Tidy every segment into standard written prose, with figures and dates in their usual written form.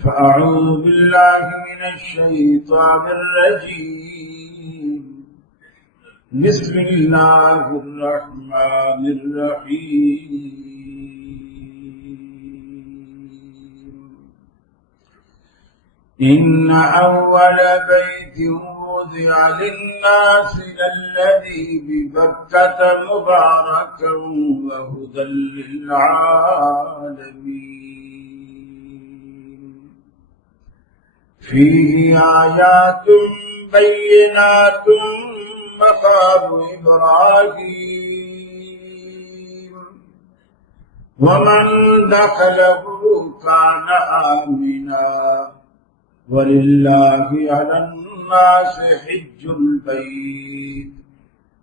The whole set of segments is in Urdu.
فأعوذ بالله من الشيطان الرجيم بسم الله الرحمن الرحيم إن أول بيت وضع للناس للذي ببكة مباركا وهدى للعالمين فيه آيات بينات مقام إبراهيم ومن دخله كان آمنا ولله على الناس حج البيت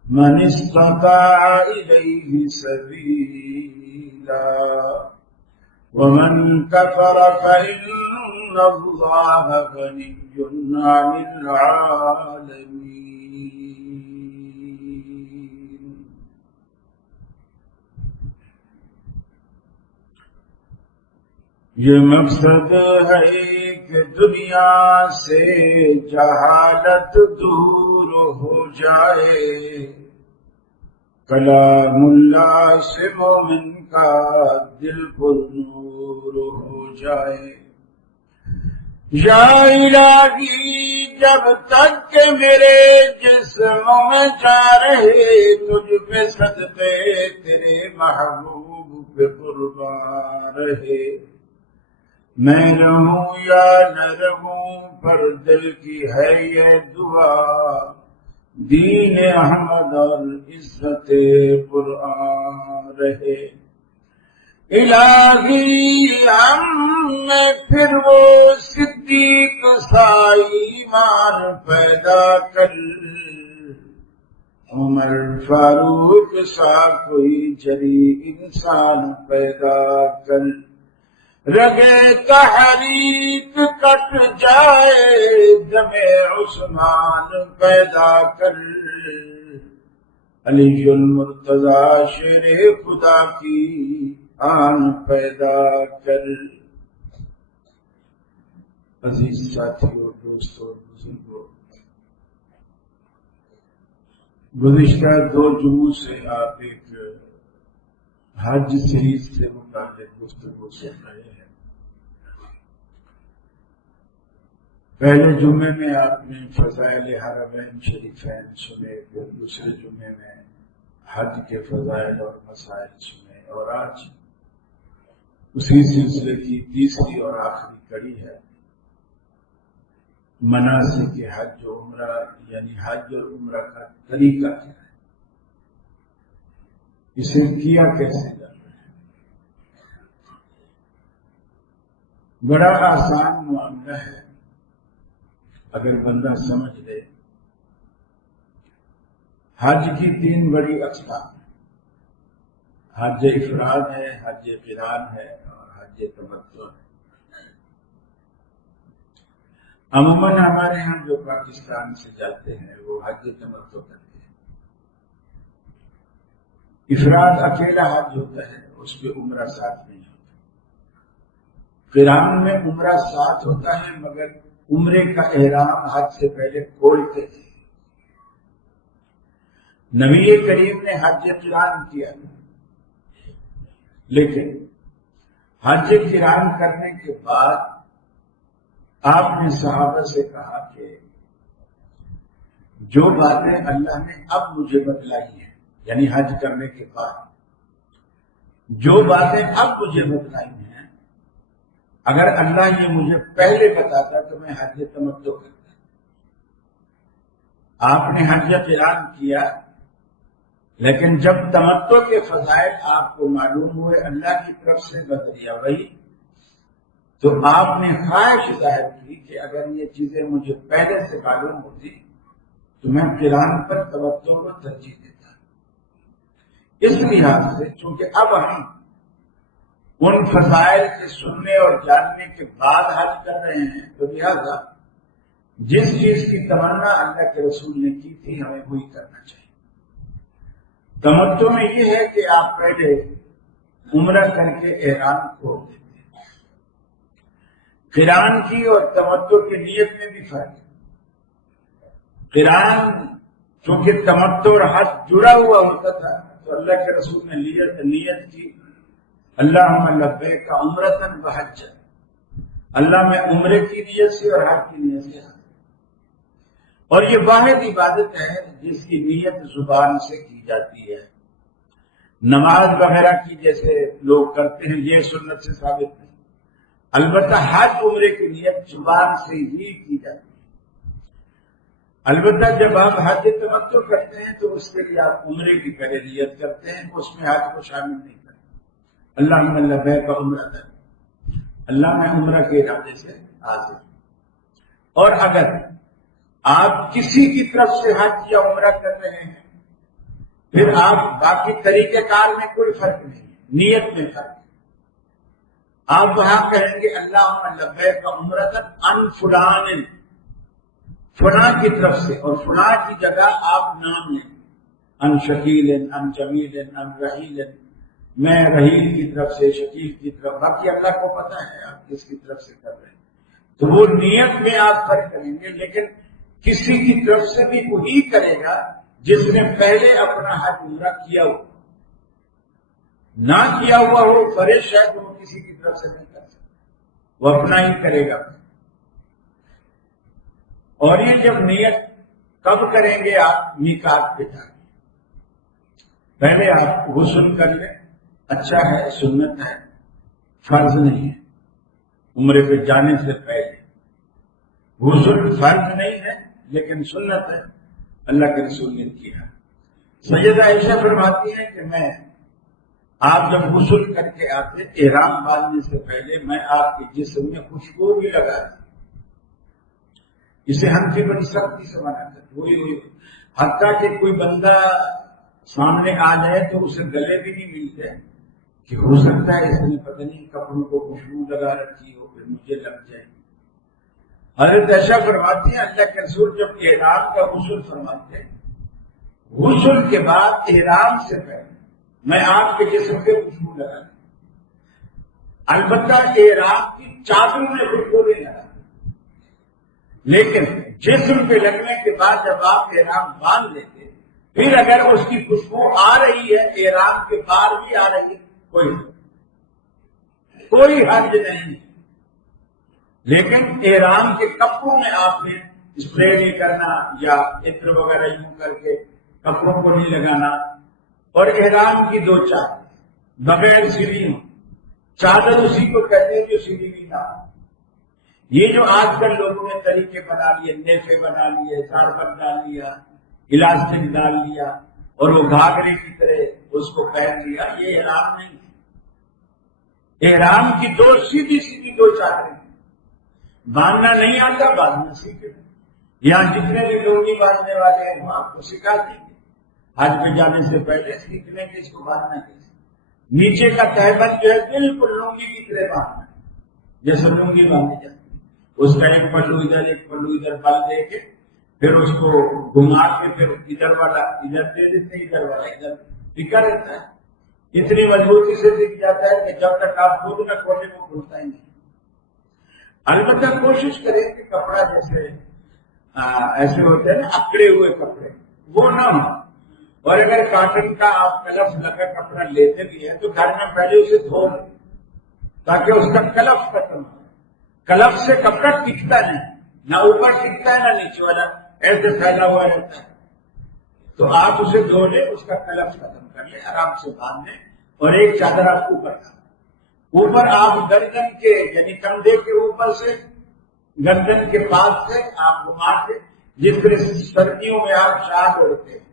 من استطاع إليه سبيلا ومن كفر فإن الله غني عن العالمين. یہ مقصد ہے کہ دنیا سے جہالت دور ہو جائے، کلام اللہ سے مومن کا دل پر نور ہو جائے۔ یا الہی جب تک کہ میرے جسم میں جا رہے تجھ پہ صدقے تیرے محبوب پہ قربان رہے، میں رہوں یا نہ رہوں پر دل کی ہے یہ دعا، دین احمد اور عزت قرآن رہے۔ الہی ہم میں پھر وہ صدیق سا ایمان پیدا کر، عمر فاروق سا کوئی جری انسان پیدا کر، رگے تحریک کٹ جائے دم عثمان پیدا کر، علی المرتضی شیر خدا کی آن پیدا کر۔ عزیز ساتھیوں، دوستوں، بزرگوں، گزشتہ 2 جمعوں سے آپ ایک حج سیریز سے متعلق گفتگو سن رہے ہیں۔ پہلے جمعے میں آپ نے فضائل حرمین شریفین سنے، پھر دوسرے جمعے میں حج کے فضائل اور مسائل سنے، اور آج اسی سلسلے کی تیسری اور آخری کڑی ہے مناسک حج و عمرہ، یعنی حج اور عمرہ کا طریقہ کیا ہے، اسے کیا کیسے جاتا ہے۔ بڑا آسان معاملہ ہے اگر بندہ سمجھ لے۔ حج کی 3 بڑی اقسام ہیں، حج افراد ہے، حج قران ہے اور حج تمتع ہے۔ عموماً ہمارے ہاں جو پاکستان سے جاتے ہیں وہ حج تمتع کرتے ہیں۔ افراد اکیلا حج ہوتا ہے، اس پہ عمرہ ساتھ نہیں ہوتا۔ قران میں عمرہ ساتھ ہوتا ہے، مگر عمرے کا احرام حج سے پہلے کھولتے تھے۔ نبی کریم نے حج قران کیا، لیکن حج قران کرنے کے بعد آپ نے صحابہ سے کہا کہ جو باتیں اللہ نے اب مجھے بتلائی ہیں، یعنی حج کرنے کے بعد جو باتیں اب مجھے بتلائی ہیں، اگر اللہ یہ مجھے پہلے بتاتا تو میں حج تمتع کرتا۔ آپ نے حج قران کیا، لیکن جب تمتع کے فضائل آپ کو معلوم ہوئے اللہ کی طرف سے بذریعہ وحی، تو آپ نے خواہش ظاہر کی کہ اگر یہ چیزیں مجھے پہلے سے معلوم ہوتی تو میں قران پر تمتع کو ترجیح دیتا۔ اس لحاظ سے چونکہ اب ہم ان فضائل کے سننے اور جاننے کے بعد حج کر رہے ہیں، تو لہذا جس چیز کی تمنا اللہ کے رسول نے کی تھی ہمیں وہی کرنا چاہیے۔ تمتع میں یہ ہے کہ آپ پہلے عمرہ کر کے احرام کھول دیتے ہیں۔ قران کی اور تمتع کی نیت میں بھی فرق ہے۔ قران چونکہ تمتع اور حج جڑا ہوا ہوتا تھا تو اللہ کے رسول نے نیت کی، اللہم لبیک عمرۃ وحج، اللہ میں عمرے کی نیت سے اور حج کی نیت سے، اور یہ واحد عبادت ہے جس کی نیت زبان سے کی جاتی ہے۔ نماز وغیرہ کی جیسے لوگ کرتے ہیں یہ سنت سے ثابت نہیں، البتہ حج عمرے کی نیت زبان سے ہی کی جاتی ہے۔ البتہ جب آپ حج تمتع کرتے ہیں تو اس کے لیے آپ عمرے کی پہلے نیت کرتے ہیں، اس میں حج کو شامل نہیں کرتے۔ اللہم لبیک عمرۃ، اللہ میں عمرہ کے ارادے سے حاضر۔ اور اگر آپ کسی کی طرف سے حج یا عمرہ کر رہے ہیں پھر آپ باقی طریقہ کار میں کوئی فرق نہیں ہے، نیت میں فرق ہے۔ آپ وہاں کہیں گے اللہم لبیک عمرۃ عن فلان، فلاں کی طرف سے، اور فلاں کی جگہ آپ نام لیں، ان شکیل ان جمیل ان رحیل، میں رحیل کی طرف سے، شکیل کی طرف، باقی اللہ کو پتہ ہے آپ کس کی طرف سے کر رہے ہیں، تو وہ نیت میں آپ فرق کریں گے۔ لیکن کسی کی طرف سے بھی وہی کرے گا جس نے پہلے اپنا حج عمرہ کیا ہو، نہ کیا ہوا ہو فرض شاید وہ کسی کی طرف سے نہیں کر سکتا، وہ اپنا ہی کرے گا۔ اور یہ جب نیت کب کریں گے آپ؟ میقات پہ جا کے، پہلے آپ غسل کر لیں، اچھا ہے، سنت ہے، فرض نہیں ہے۔ عمرے پہ جانے سے پہلے غسل فرض نہیں ہے لیکن سنت ہے، اللہ کے رسول نے کیا۔ سیدہ عائشہ فرماتی ہیں کہ آپ جب غسل کر کے آتے احرام باندھنے سے پہلے میں آپ کے جسم میں خوشبو بھی لگا دی، اسے ہم کی بڑی سختی سے منع کرتے ہوئی، حتیٰ کہ کوئی بندہ سامنے آ جائے تو اسے گلے بھی نہیں ملتے کہ ہو سکتا ہے اس نے پتہ نہیں کپڑوں کو خوشبو لگا رکھی ہو پھر مجھے لگ جائے۔ حضرت عائشہ فرماتی ہیں اللہ کے رسول جب احرام کا غسل فرماتے ہیں، غسل کے بعد احرام سے پہلے میں آپ کے جسم پہ خوشبو لگا دی، البتہ احرام کی چادروں میں خوشبو نہیں لگا، لیکن جسم پہ لگنے کے بعد جب آپ احرام باندھ لیتے پھر اگر اس کی خوشبو آ رہی ہے احرام کے بعد بھی آ رہی ہے کوئی حرج نہیں، لیکن احرام کے کپڑوں میں آپ نے اسپرے نہیں کرنا یا عطر وغیرہ یوں کر کے کپڑوں کو نہیں لگانا، اور احرام کی 2 چادر بغیر سیڑھی، چادر اسی کو کہتے ہیں جو سیڑھی بھی نہ ہو۔ یہ جو آج کل لوگوں نے طریقے بنا لیے، نیفے بنا لیے، ساربت ڈال لیا، الاسٹک ڈال لیا اور وہ گھاگھرے کی طرح اس کو پہن لیا، یہ احرام نہیں ہے۔ احرام کی 2 سیدھی 2 چادریں، باندھنا نہیں آتا باندھنا سیکھیں، یہاں جتنے بھی لوگ باندھنے والے ہیں وہ آپ کو سکھا دیں گے، حج پہ جانے سے پہلے سیکھ لیں کہ اس کو باندھنا کیسے۔ نیچے کا تہبند جو ہے بالکل لنگی کی طرح باندھنا ہے، جیسے لنگی باندھی جاتی ہے، اس کا ایک پلو ادھر بل دے کے پھر اس کو گھما کے پھر ادھر والا ادھر دے دیتے، ادھر والا ادھر ٹکا رہتا ہے، اتنی مضبوطی سے دکھ جاتا ہے کہ جب تک آپ خود نہ کھولیں وہ کھلتا ہی نہیں۔ البتہ کوشش کریں کہ کپڑا جیسے ایسے ہوتے ہیں نا اکڑے ہوئے کپڑے وہ نہ ہو، اور اگر کاٹن کا آپ کلف لگا کپڑا لیتے بھی ہیں تو گھر میں پہلے اسے دھو لیں تاکہ اس کا کلف ختم ہو۔ کلف سے کپڑا ٹکتا نہیں، نہ اوپر ٹکتا ہے نہ نیچے والا ایسے پھیلا ہوا رہتا ہے، تو آپ اسے دھو لیں، اس کا کلف ختم کر لیں، آرام سے باندھ لیں، اور ایک چادر آپ اوپر ڈالیں۔ اوپر آپ گردن کے یعنی کندھے کے اوپر سے گردن کے پاس سے آپ گھما کے، جس طرح سردیوں میں آپ شال اوڑھتے ہیں،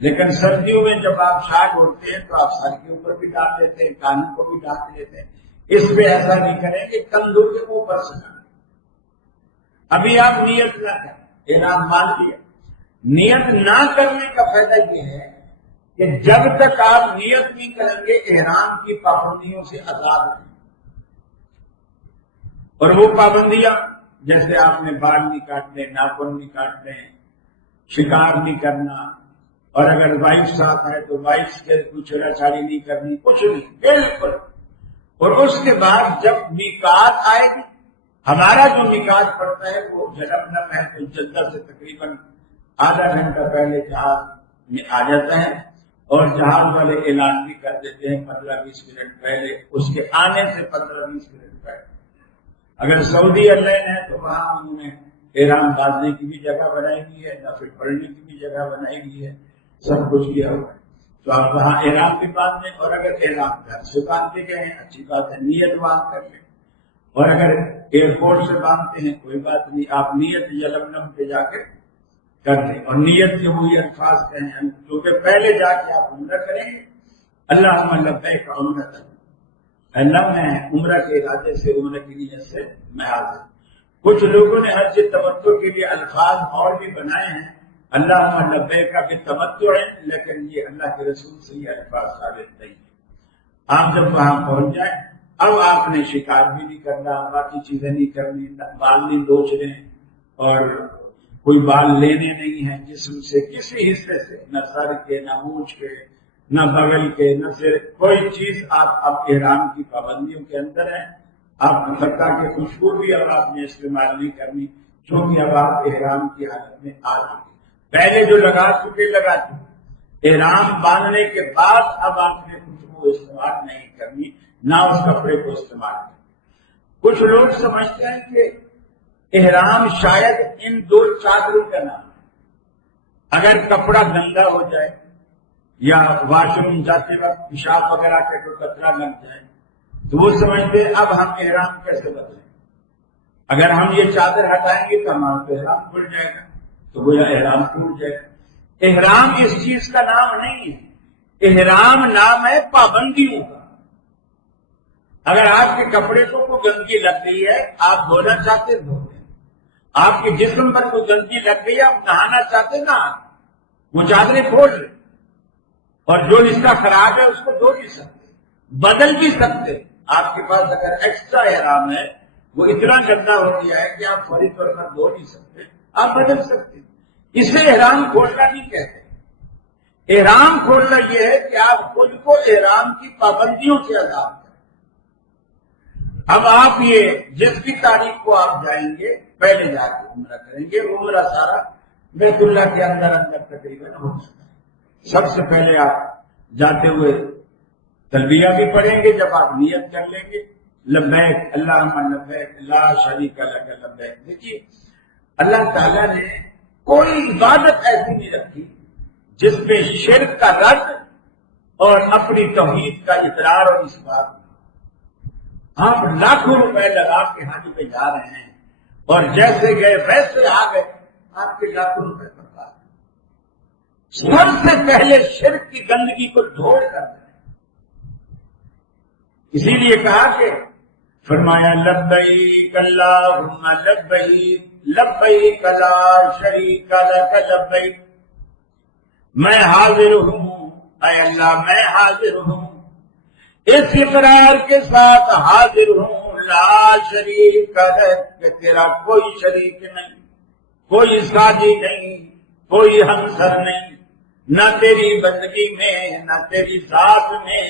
لیکن سردیوں میں جب آپ شال اوڑھتے ہیں تو آپ سر کے اوپر بھی ڈال لیتے ہیں، کانوں کو بھی ڈال لیتے ہیں، اس پہ ایسا نہیں کریں کہ کندھوں کے اوپر سے ڈالیں۔ ابھی آپ نیت نہ کریں، احرام مان لیا۔ نیت نہ کرنے کا فائدہ یہ ہے کہ جب تک آپ نیت نہیں کریں گے احرام کی پابندیوں سے آزاد ہیں، اور وہ پابندیاں جیسے آپ نے بال نہیں کاٹنے، ناخن نہیں کاٹنے، شکار نہیں کرنا، اور اگر وائف ساتھ ہے تو وائف کے کوئی چھیڑا چھاڑی نہیں کرنی، کچھ نہیں بالکل۔ اور اس کے بعد جب میقات آئے گی ہمارا جو نکاح پڑتا ہے وہ جلمنم ہے، تو جدہ سے تقریباً آدھا گھنٹہ پہلے جہاز میں آ جاتا ہے، اور جہاز والے اعلان بھی کر دیتے ہیں 15-20 منٹ پہلے، اس کے آنے سے 15-20 منٹ پہلے۔ اگر سعودی ایئرلائن ہے تو وہاں انہوں نے احرام باندھنے کی بھی جگہ بنائی ہوئی ہے، نفل پڑھنے کی بھی جگہ بنائی ہوئی ہے، سب کچھ کیا ہوا ہے، تو آپ وہاں احرام بھی باندھ لیں، اور اگر احرام گھر سے باندھتے گئے ہیں اچھی بات ہے، نیت وہاں کر لیں، اور اگر ایئرپورٹ سے باندھتے ہیں کوئی بات نہیں، آپ نیت یلملم پہ جا کے کر دیں، اور نیت کے وہی الفاظ کہیں، کیونکہ پہلے جا کے آپ عمرہ کریں گے، اللہم لبیک عمرۃ، اللہ میں عمرہ کے ارادے سے، عمرہ کی نیت سے میں حاضر۔ کچھ لوگوں نے حج تمتع کے لیے الفاظ اور بھی بنائے ہیں، اللہم لبیک کا تمتع ہے، لیکن یہ اللہ کے رسول سے یہ الفاظ ثابت نہیں ہے۔ آپ جب وہاں پہنچ جائیں، اب آپ نے شکار بھی نہیں کرنا، باقی چیزیں نہیں کرنی، بال نہیں دوچنے، اور کوئی بال لینے نہیں ہیں جسم سے کسی حصے سے، نہ سر کے، نہ مونچھ کے، نہ بغل کے، نہ صرف کوئی چیز۔ آپ اب احرام کی پابندیوں کے اندر ہیں، آپ حتیٰ کہ خوشبو بھی اب آپ نے استعمال نہیں کرنی، کیونکہ اب آپ احرام کی حالت میں آ چکے، پہلے جو لگا چکے لگا چکے، احرام باندھنے کے بعد اب آپ نے خوشبو استعمال نہیں کرنی، نہ اس کپڑے کو استعمال کرنا۔ کچھ لوگ سمجھتے ہیں کہ احرام شاید ان دو چادروں کا نام ہے، اگر کپڑا گندا ہو جائے یا واش روم جاتے وقت پیشاب وغیرہ کا کوئی کچرا لگ جائے تو وہ سمجھتے ہیں اب ہم احرام کیسے بدلیں، اگر ہم یہ چادر ہٹائیں گے تو ہمارا تو احرام کھل جائے گا، تو گویا احرام ٹوٹ جائے گا۔ احرام اس چیز کا نام نہیں ہے، احرام نام ہے پابندیوں کا۔ اگر آپ کے کپڑے کو کوئی گندگی لگ گئی ہے، آپ دھونا چاہتے دھو لیں، آپ کے جسم پر کوئی گندگی لگ گئی ہے، آپ نہانا چاہتے نہ، وہ چادریں کھول لیں، اور جو حصہ خراب ہے اس کو دھو بھی سکتے، بدل بھی سکتے۔ آپ کے پاس اگر ایکسٹرا احرام ہے، وہ اتنا گندا ہو گیا ہے کہ آپ فوری طور پر دھو نہیں سکتے، آپ بدل سکتے، اسے احرام کھولنا نہیں کہتے۔ احرام کھولنا یہ ہے کہ آپ خود کو احرام کی پابندیوں سے آزاد کریں۔ اب آپ یہ جس بھی تاریخ کو آپ جائیں گے، پہلے جا کے عمرہ کریں گے، عمرہ سارا بیت اللہ کے اندر تقریباً ہو جاتا ہے۔ سب سے پہلے آپ جاتے ہوئے تلبیہ بھی پڑھیں گے، جب آپ نیت کر لیں گے لبیک اللہم لبیک لا شریک لک لبیک۔ دیکھیے اللہ تعالیٰ نے کوئی عبادت ایسی نہیں رکھی جس میں شرک کا رد اور اپنی توحید کا اقرار اور اثبات۔ آپ لاکھوں روپے لگا کے حج پہ جا رہے ہیں اور جیسے گئے ویسے آ گئے، آپ کے لاکھوں روپے برباد۔ سب سے پہلے شرک کی گندگی کو دھوڑ کر دیں۔ اسی لیے کہا کہ فرمایا لبیک اللہم لبیک لبیک لا شریک لک لبیک، میں حاضر ہوں اے اللہ، میں حاضر ہوں، اس اقرار کے ساتھ حاضر ہوں، لا شریک لک، کہ تیرا کوئی شریک نہیں، کوئی ساجی نہیں، کوئی ہمسر نہیں، نہ تیری بندگی میں، نہ تیری ذات میں،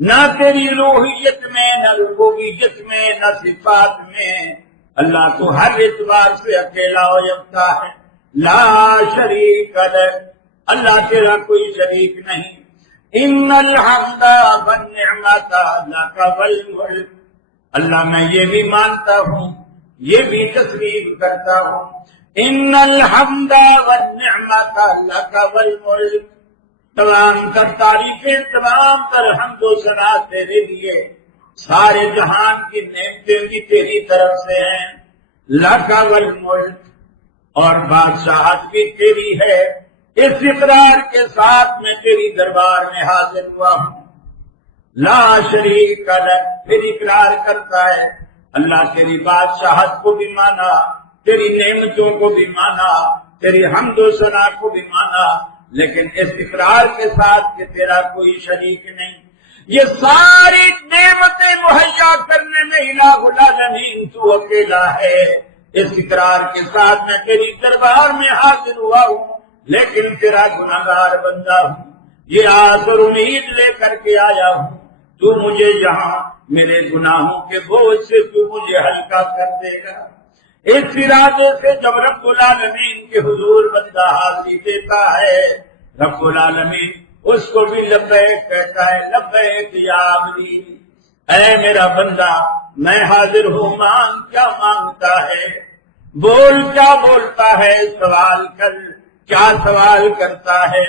نہ تیری روحیت میں، نہ ربوبیت میں، نہ صفات میں۔ اللہ تو ہر اعتبار سے اکیلا و یکتا ہے، لا شریک لک، اللہ تیرا کوئی شریک نہیں۔ ان الحمد والنعمت لک والملک، اللہ میں یہ بھی مانتا ہوں، یہ بھی تسلیم کرتا ہوں، ان الحمد والنعمت لک والملک، تمام تر تعریفیں، تمام تر حمد و ثنا تیرے لیے، سارے جہان کی نعمتیں بھی تیری طرف سے ہیں، لک والملک، اور بادشاہت بھی تیری ہے۔ اس اقرار کے ساتھ میں تیری دربار میں حاضر ہوا ہوں، لا شریک لک، پھر اقرار کرتا ہے اللہ تیری بادشاہت کو بھی مانا، تیری نعمتوں کو بھی مانا، تیری حمد و ثنا کو بھی مانا، لیکن اس اقرار کے ساتھ کہ تیرا کوئی شریک نہیں۔ یہ ساری نعمتیں مہیا کرنے میں الہ العالمین تو اکیلا ہے، اس اقرار کے ساتھ میں تیری دربار میں حاضر ہوا ہوں، لیکن تیرا گناہگار بندہ ہوں، یہ آس اور امید لے کر کے آیا ہوں، تو مجھے یہاں میرے گناہوں کے بوجھ سے تو مجھے ہلکا کر دے گا۔ اس ارادے سے جب رب العالمین کے حضور بندہ حاضری دیتا ہے، رب العالمین اس کو بھی لبیک کہتا ہے، لبیک یا عبدی، اے میرا بندہ میں حاضر ہوں، مانگ کیا مانگتا ہے، بول کیا بولتا ہے، سوال کر کیا سوال کرتا ہے۔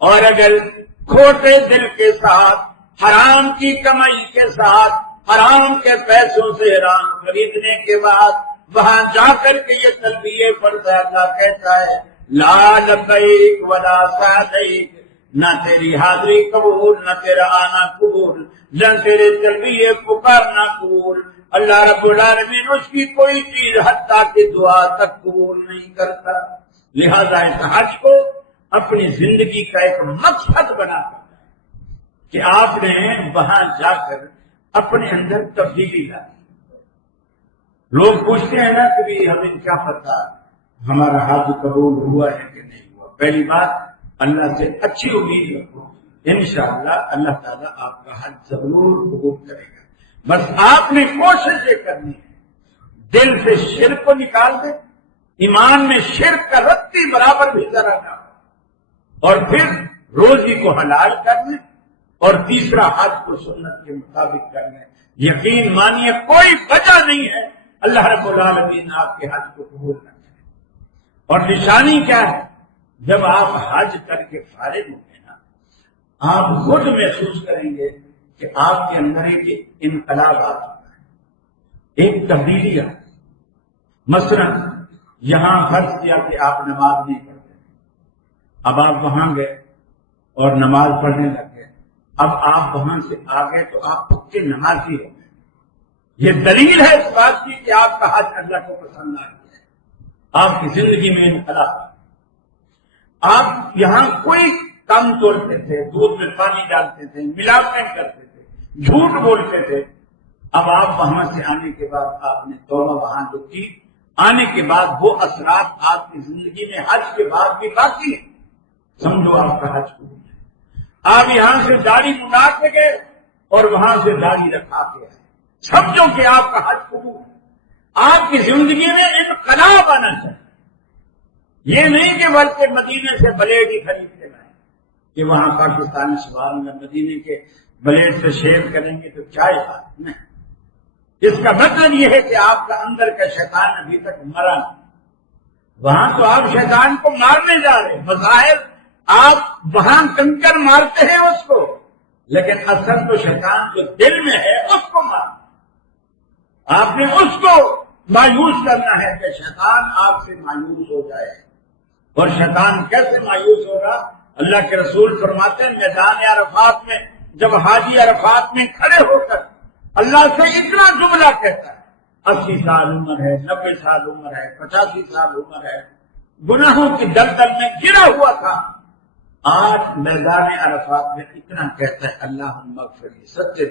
اور اگر کھوٹے دل کے ساتھ، حرام کی کمائی کے ساتھ، حرام کے پیسوں سے حرام خریدنے کے بعد وہاں جا کر کے یہ تلبیہ پڑھتا ہے، اللہ کہتا ہے لا لبیک ولا سعدیک، نہ تیری حاضری قبول، نہ تیرا آنا قبول، نہ تیرے تلبیہ پکارنا قبول۔ اللہ رب العالمین اس کی کوئی چیز حتیٰ کہ دعا تک قبول نہیں کرتا۔ لہذا اس حج کو اپنی زندگی کا ایک مقصد بنا کر کہ آپ نے وہاں جا کر اپنے اندر تبدیلی لائی۔ لوگ پوچھتے ہیں نا کہ بھی ہمیں کیا پتا ہمارا حج قبول ہوا ہے کہ نہیں ہوا۔ پہلی بات اللہ سے اچھی امید رکھو، انشاءاللہ اللہ تعالیٰ آپ کا حج ضرور قبول کرے گا۔ بس آپ نے کوشش یہ کرنی ہے دل سے شرک کو نکال دے، ایمان میں شرک کا رتی برابر بھی ذرا نہ ہو، اور پھر روزی کو حلال کرنے، اور تیسرا حج کو سنت کے مطابق کرنے۔ یقین مانیے کوئی وجہ نہیں ہے اللہ رب العالمین آپ کے حج کو قبول نہ کرے۔ اور نشانی کیا ہے؟ جب آپ حج کر کے فارغ ہوں گے نا، آپ خود محسوس کریں گے کہ آپ کے اندر ایک انقلاب آتا ہے، ایک تبدیلی آتی ہے۔ مثلا یہاں فرض کیا کہ آپ نماز نہیں پڑھتے، اب آپ وہاں گئے اور نماز پڑھنے لگ گئے، اب آپ وہاں سے آگئے تو آپ پکے نمازی ہو گئے۔ یہ دلیل ہے اس بات کی کہ آپ کا حج اللہ کو پسند آ گیا ہے، آپ کی زندگی میں انقلاب آ گیا۔ آپ یہاں کوئی کم توڑتے تھے، دودھ میں پانی ڈالتے تھے، ملاوٹیں کرتے تھے، جھوٹ بولتے تھے، اب آپ وہاں سے آنے کے بعد آپ نے توبہ وہاں جو کی، آنے کے بعد وہ اثرات آپ کی زندگی میں حج کے بعد بھی باقی ہیں، سمجھو آپ کا حج قبول ہے۔ آپ یہاں سے داڑھی منڈا کے گئے اور وہاں سے داڑھی رکھا کے آئے، سمجھو کہ آپ کا حج قبول ہے۔ آپ کی زندگی میں انقلاب آنا چاہیے، یہ نہیں کہ بلکہ مدینے سے بلیڈ ہی خرید کے لائیں کہ وہاں پاکستانی سوال میں مدینے کے بلیڈ سے شیو کریں گے تو کیا بات نہیں۔ اس کا مطلب یہ ہے کہ آپ کا اندر کا شیطان ابھی تک مرا نہیں، وہاں تو آپ شیطان کو مارنے جا رہے ہیں، بظاہر آپ وہاں کنکر مارتے ہیں اس کو، لیکن اصل تو شیطان جو دل میں ہے اس کو مارنا۔ آپ نے اس کو مایوس کرنا ہے کہ شیطان آپ سے مایوس ہو جائے۔ اور شیطان کیسے مایوس ہوگا؟ اللہ کے رسول فرماتے ہیں میدان عرفات میں جب حاجی عرفات میں کھڑے ہو کر اللہ سے اتنا جملہ کہتا ہے، 80 سال عمر ہے، 90 سال عمر ہے، 85 سال عمر ہے، گناہوں کی دلدل میں گرا ہوا تھا، آج میدان عرفات میں اتنا کہتا ہے اللہم اغفر لی، سچے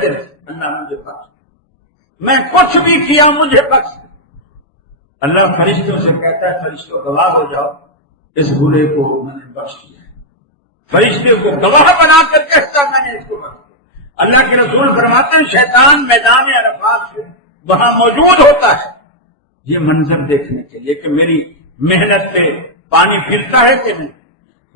دل سے اللہ مجھے بخش، میں کچھ بھی کیا مجھے بخش۔ اللہ فرشتوں سے کہتا ہے فرشتوں گواہ ہو جاؤ اس برے کو میں نے بخش دیا ہے، فرشتے کو گواہ بنا کر کہتا میں نے اس کو بخش دیا۔ اللہ کے رسول فرماتے ہیں شیطان میدان عرفات سے وہاں موجود ہوتا ہے یہ منظر دیکھنے کے لیے کہ میری محنت پہ پانی پھرتا ہے کہ نہیں۔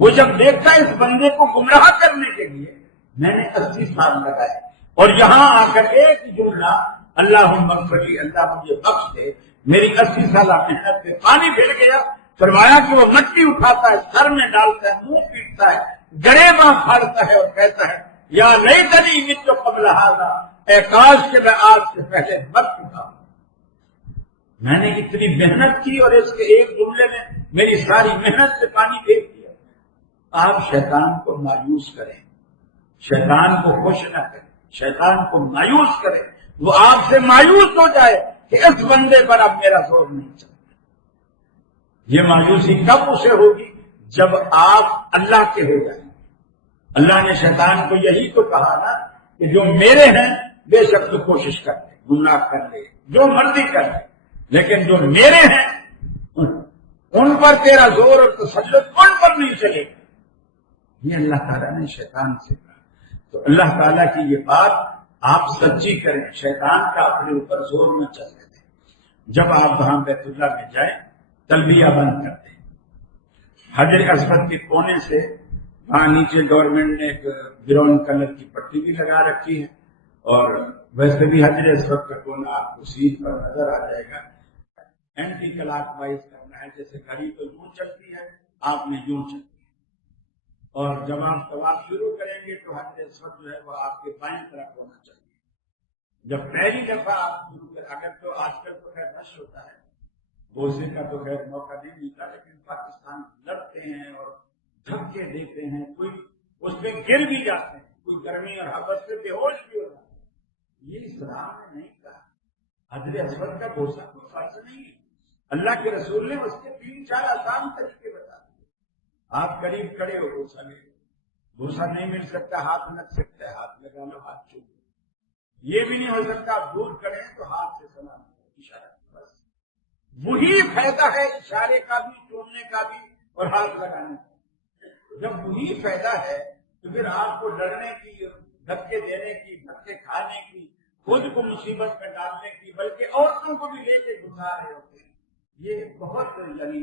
وہ جب دیکھتا ہے اس بندے کو گمراہ کرنے کے لیے میں نے 80 سال لگائے، اور یہاں آ کر ایک جملہ اللہم اغفر لی، اللہ مجھے بخش دے، میری 80 سالہ محنت پہ پانی پھر گیا۔ فرمایا کہ وہ مٹی اٹھاتا ہے، سر میں ڈالتا ہے، منہ پیٹتا ہے، گریباں پھاڑتا ہے اور کہتا ہے یا لیتنی مت قبل ھذا، اے کاش کہ میں آج سے پہلے مر چکا ہوں، میں نے اتنی محنت کی اور اس کے ایک جملے میں میری ساری محنت سے پانی پھینک دیا۔ آپ شیطان کو مایوس کریں، شیطان کو خوش نہ کریں، شیطان کو مایوس کریں، وہ آپ سے مایوس ہو جائے کہ اس بندے پر اب میرا زور نہیں چلتا۔ یہ مایوسی کب اسے ہوگی؟ جب آپ اللہ کے ہو جائیں۔ اللہ نے شیطان کو یہی تو کہا نا کہ جو میرے ہیں بے شک تو کوشش کر لے، گمراہ کر لے، جو مرضی کر لے، لیکن جو میرے ہیں ان پر تیرا زور اور تسلط ان پر نہیں چلے گا۔ یہ اللہ تعالیٰ نے شیطان سے کہا۔ تو اللہ تعالیٰ کی یہ بات آپ سچی کریں، شیطان کا اپنے اوپر زور نہ چلنے دیں۔ جب آپ وہاں بیت اللہ میں جائیں تلبیہ بند کر دیں۔ حجر اسود کے کونے سے وہاں نیچے گورنمنٹ نے ایک براؤن کلر کی پٹی بھی لگا رکھی ہے، اور ویسے بھی حجر اسود کا کونا آپ کو سیدھ پر نظر آ جائے گا۔ اینٹی کلاک وائز کرنا ہے، جیسے گھڑی تو یوں چلتی ہے، آپ نے یوں چلتی ہے۔ اور جب آپ طواف شروع کریں گے تو حجر اسود جو ہے وہ آپ کے بائیں طرف ہونا چاہیے۔ جب پہلی دفعہ آپ شروع کریں، اگر تو آج کل تو خیر رش ہوتا ہے، بوسے کا تو خیر موقع نہیں ملتا، لیکن پاکستان لڑتے ہیں اور دھکے دیتے ہیں، کوئی اس میں گر بھی جاتے ہیں، کوئی گرمی اور حبس سے بے ہوش بھی ہو جاتا ہے۔ یہ اسلام نے نہیں کہا۔ حجر اسود کا بوسہ کوئی فرض نہیں ہے، اللہ کے رسول نے اس کے 3-4 آسان طریقے بتا دیے۔ آپ قریب کھڑے ہو بوسہ لے، بوسہ نہیں مل سکتا ہاتھ لگ سکتا ہے، ہاتھ لگا لو، ہاتھ چھو لو۔ یہ بھی نہیں ہو سکتا آپ دور کھڑے ہیں تو ہاتھ سے سلام کرو، اشارہ، بس وہی فائدہ ہے اشارے کا بھی، چومنے کا بھی اور ہاتھ لگانے کا۔ جب وہی فائدہ ہے تو پھر آپ کو لڑنے کی، دھکے دینے کی، دھکے کھانے کی، خود کو مصیبت میں ڈالنے کی، بلکہ عورتوں کو بھی لے کے گھسا رہے ہوتے ہیں۔ یہ بہت یعنی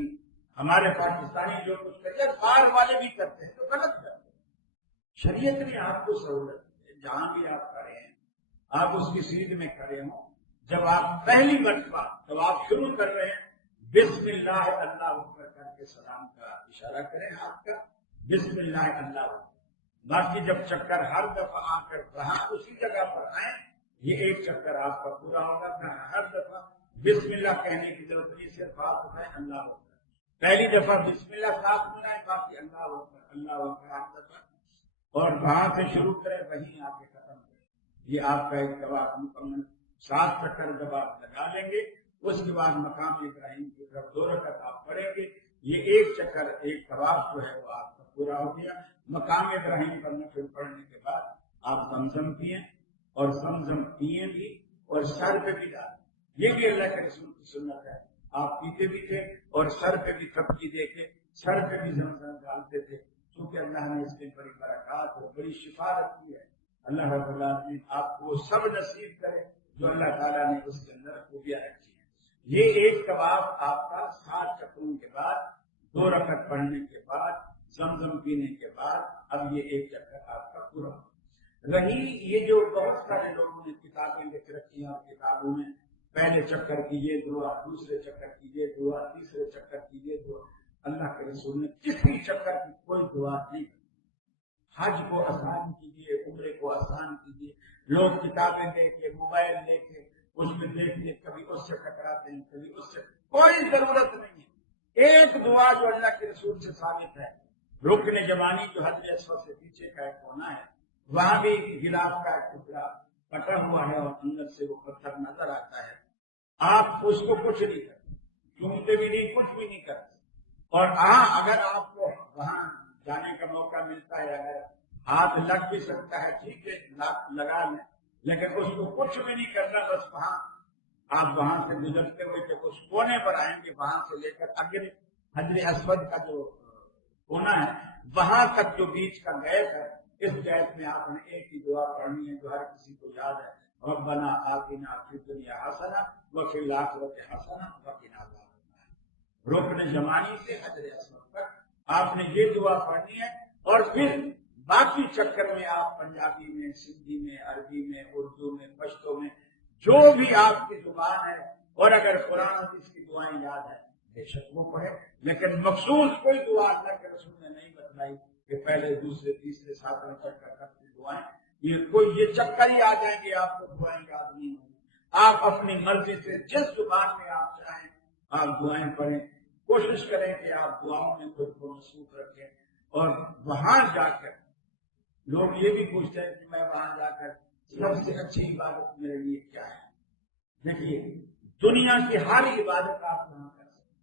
ہمارے پاکستانی جو کچھ کرتے ہیں، باہر والے بھی کرتے ہیں تو غلط کرتے ہیں۔ شریعت نے آپ کو سہولت دی، جہاں بھی آپ کھڑے ہیں آپ اس کی سیدھ میں کھڑے ہوں، جب آپ پہلی مرتبہ جب آپ شروع کر رہے ہیں بسم اللہ اللہ اکبر کر کے سلام کا اشارہ کریں ہاتھ کا، بسم اللہ اللہ اکبر۔ باقی جب چکر ہر دفعہ آ کر وہاں اسی جگہ پر آئیں، یہ ایک چکر آپ کا پورا ہوگا، ہر دفعہ بسم اللہ کہنے کی ضرورت نہیں، صرف ہاتھ اٹھائیں اللہ اکبر۔ پہلی دفعہ بسم اللہ ساتھ ملائیں، باقی اللہ اکبر اللہ اکبر ہر دفعہ، اور وہاں سے شروع کریں وہیں آ کے ختم کریں۔ یہ آپ کا ایک طواف مکمل 7 چکر جب آپ لگا لیں گے، اس کے بعد مقام ابراہیم کی طرف 2 رکعت آپ پڑھیں گے۔ یہ ایک چکر ایک طواف جو ہے وہ آپ کا پورا ہو گیا۔ مقام ابراہیم پر نفل پڑھنے کے بعد آپ زمزم پئیں، اور زمزم پئیں بھی اور سر پہ بھی ڈالیں۔ یہ بھی اللہ کے رسول کی سنت ہے، آپ پیتے بھی تھے اور سر پہ بھی تھپکی دے کے سر پہ بھی زمزم ڈالتے تھے، کیونکہ اللہ نے اس میں بڑی برکات اور بڑی شفا رکھی ہے۔ اللہ رب العالمین آپ کو سب نصیب کرے جو اللہ تعالیٰ نے اس کے اندر خوبیاں رکھی ہیں۔ یہ ایک طواف آپ کا 7 چکروں کے بعد، 2 رکعت پڑھنے کے بعد، زمزم پینے کے بعد، اب یہ ایک چکر آپ کا پورا ہو رہی۔ یہ جو بہت سارے لوگوں نے کتابیں لکھ رکھی ہیں اور کتابوں میں پہلے چکر کی یہ دعا، دوسرے چکر کی یہ دعا، تیسرے چکر کی یہ دعا، اللہ کے رسول نے کسی چکر کی کوئی دعا نہیں کی۔ حج کو آسان کیجیے، عمرے کو آسان کیجیے۔ لوگ کتابیں لے کے، موبائل لے کے اس میں دیکھ کے کبھی اس سے ٹکراتے ہیں، کبھی اس سے، کوئی ضرورت نہیں ہے۔ ایک دعا جو اللہ کے رسول سے ثابت ہے، رکن یمانی جو حجر اسود سے پیچھے کا ایک کونا ہے، وہاں بھی غلاف کا ایک ٹکڑا کٹا ہوا ہے اور اندر سے وہ پتھر نظر آتا ہے۔ آپ اس کو کچھ نہیں کرتے، چومتے بھی نہیں، کچھ بھی نہیں کرتے۔ اور اگر آپ کو وہاں جانے کا موقع ملتا ہے، اگر ہاتھ لگ بھی سکتا ہے ٹھیک ہے، لگا لیں، لیکن اس کو کچھ بھی نہیں کرنا۔ بس وہاں آپ وہاں سے گزرتے ہوئے جب اس کونے پر آئیں گے، وہاں سے لے کر اگر حجر اسود کا جو کونا ہے وہاں تک جو بیچ کا گیپ ہے، اس گیپ میں آپ نے ایک ہی دعا پڑھنی ہے جو ہر کسی کو یاد ہے، ربنا آتنا فی الدنیا حسنہ وفی الآخرۃ حسنہ وقنا عذاب النار۔ رکن یمانی سے حجر اسود تک آپ نے یہ دعا پڑھنی ہے، اور پھر باقی چکر میں آپ پنجابی میں، سندھی میں، عربی میں، اردو میں، پشتو میں، جو بھی آپ کی زبان ہے، اور اگر قرآن حدیث کی دعائیں یاد ہیں بے شک وہ پڑھے، لیکن مخصوص کوئی دعا اللہ کے رسول نے نہیں بتلائی کہ پہلے دوسرے تیسرے 7واں چکر کرتے دعائیں، یہ چکر ہی آ جائیں گے آپ کو دعائیں یاد نہیں ہوں گی۔ آپ اپنی مرضی سے جس زبان میں آپ چاہیں آپ دعائیں پڑھیں، کوشش کریں کہ آپ دعاؤں میں خود کو مصروف رکھیں۔ اور وہاں جا کر لوگ یہ بھی پوچھتے ہیں کہ میں وہاں جا کر سب سے اچھی عبادت میرے لیے کیا ہے؟ دیکھیے، دنیا کی ہر عبادت آپ یہاں کر سکتے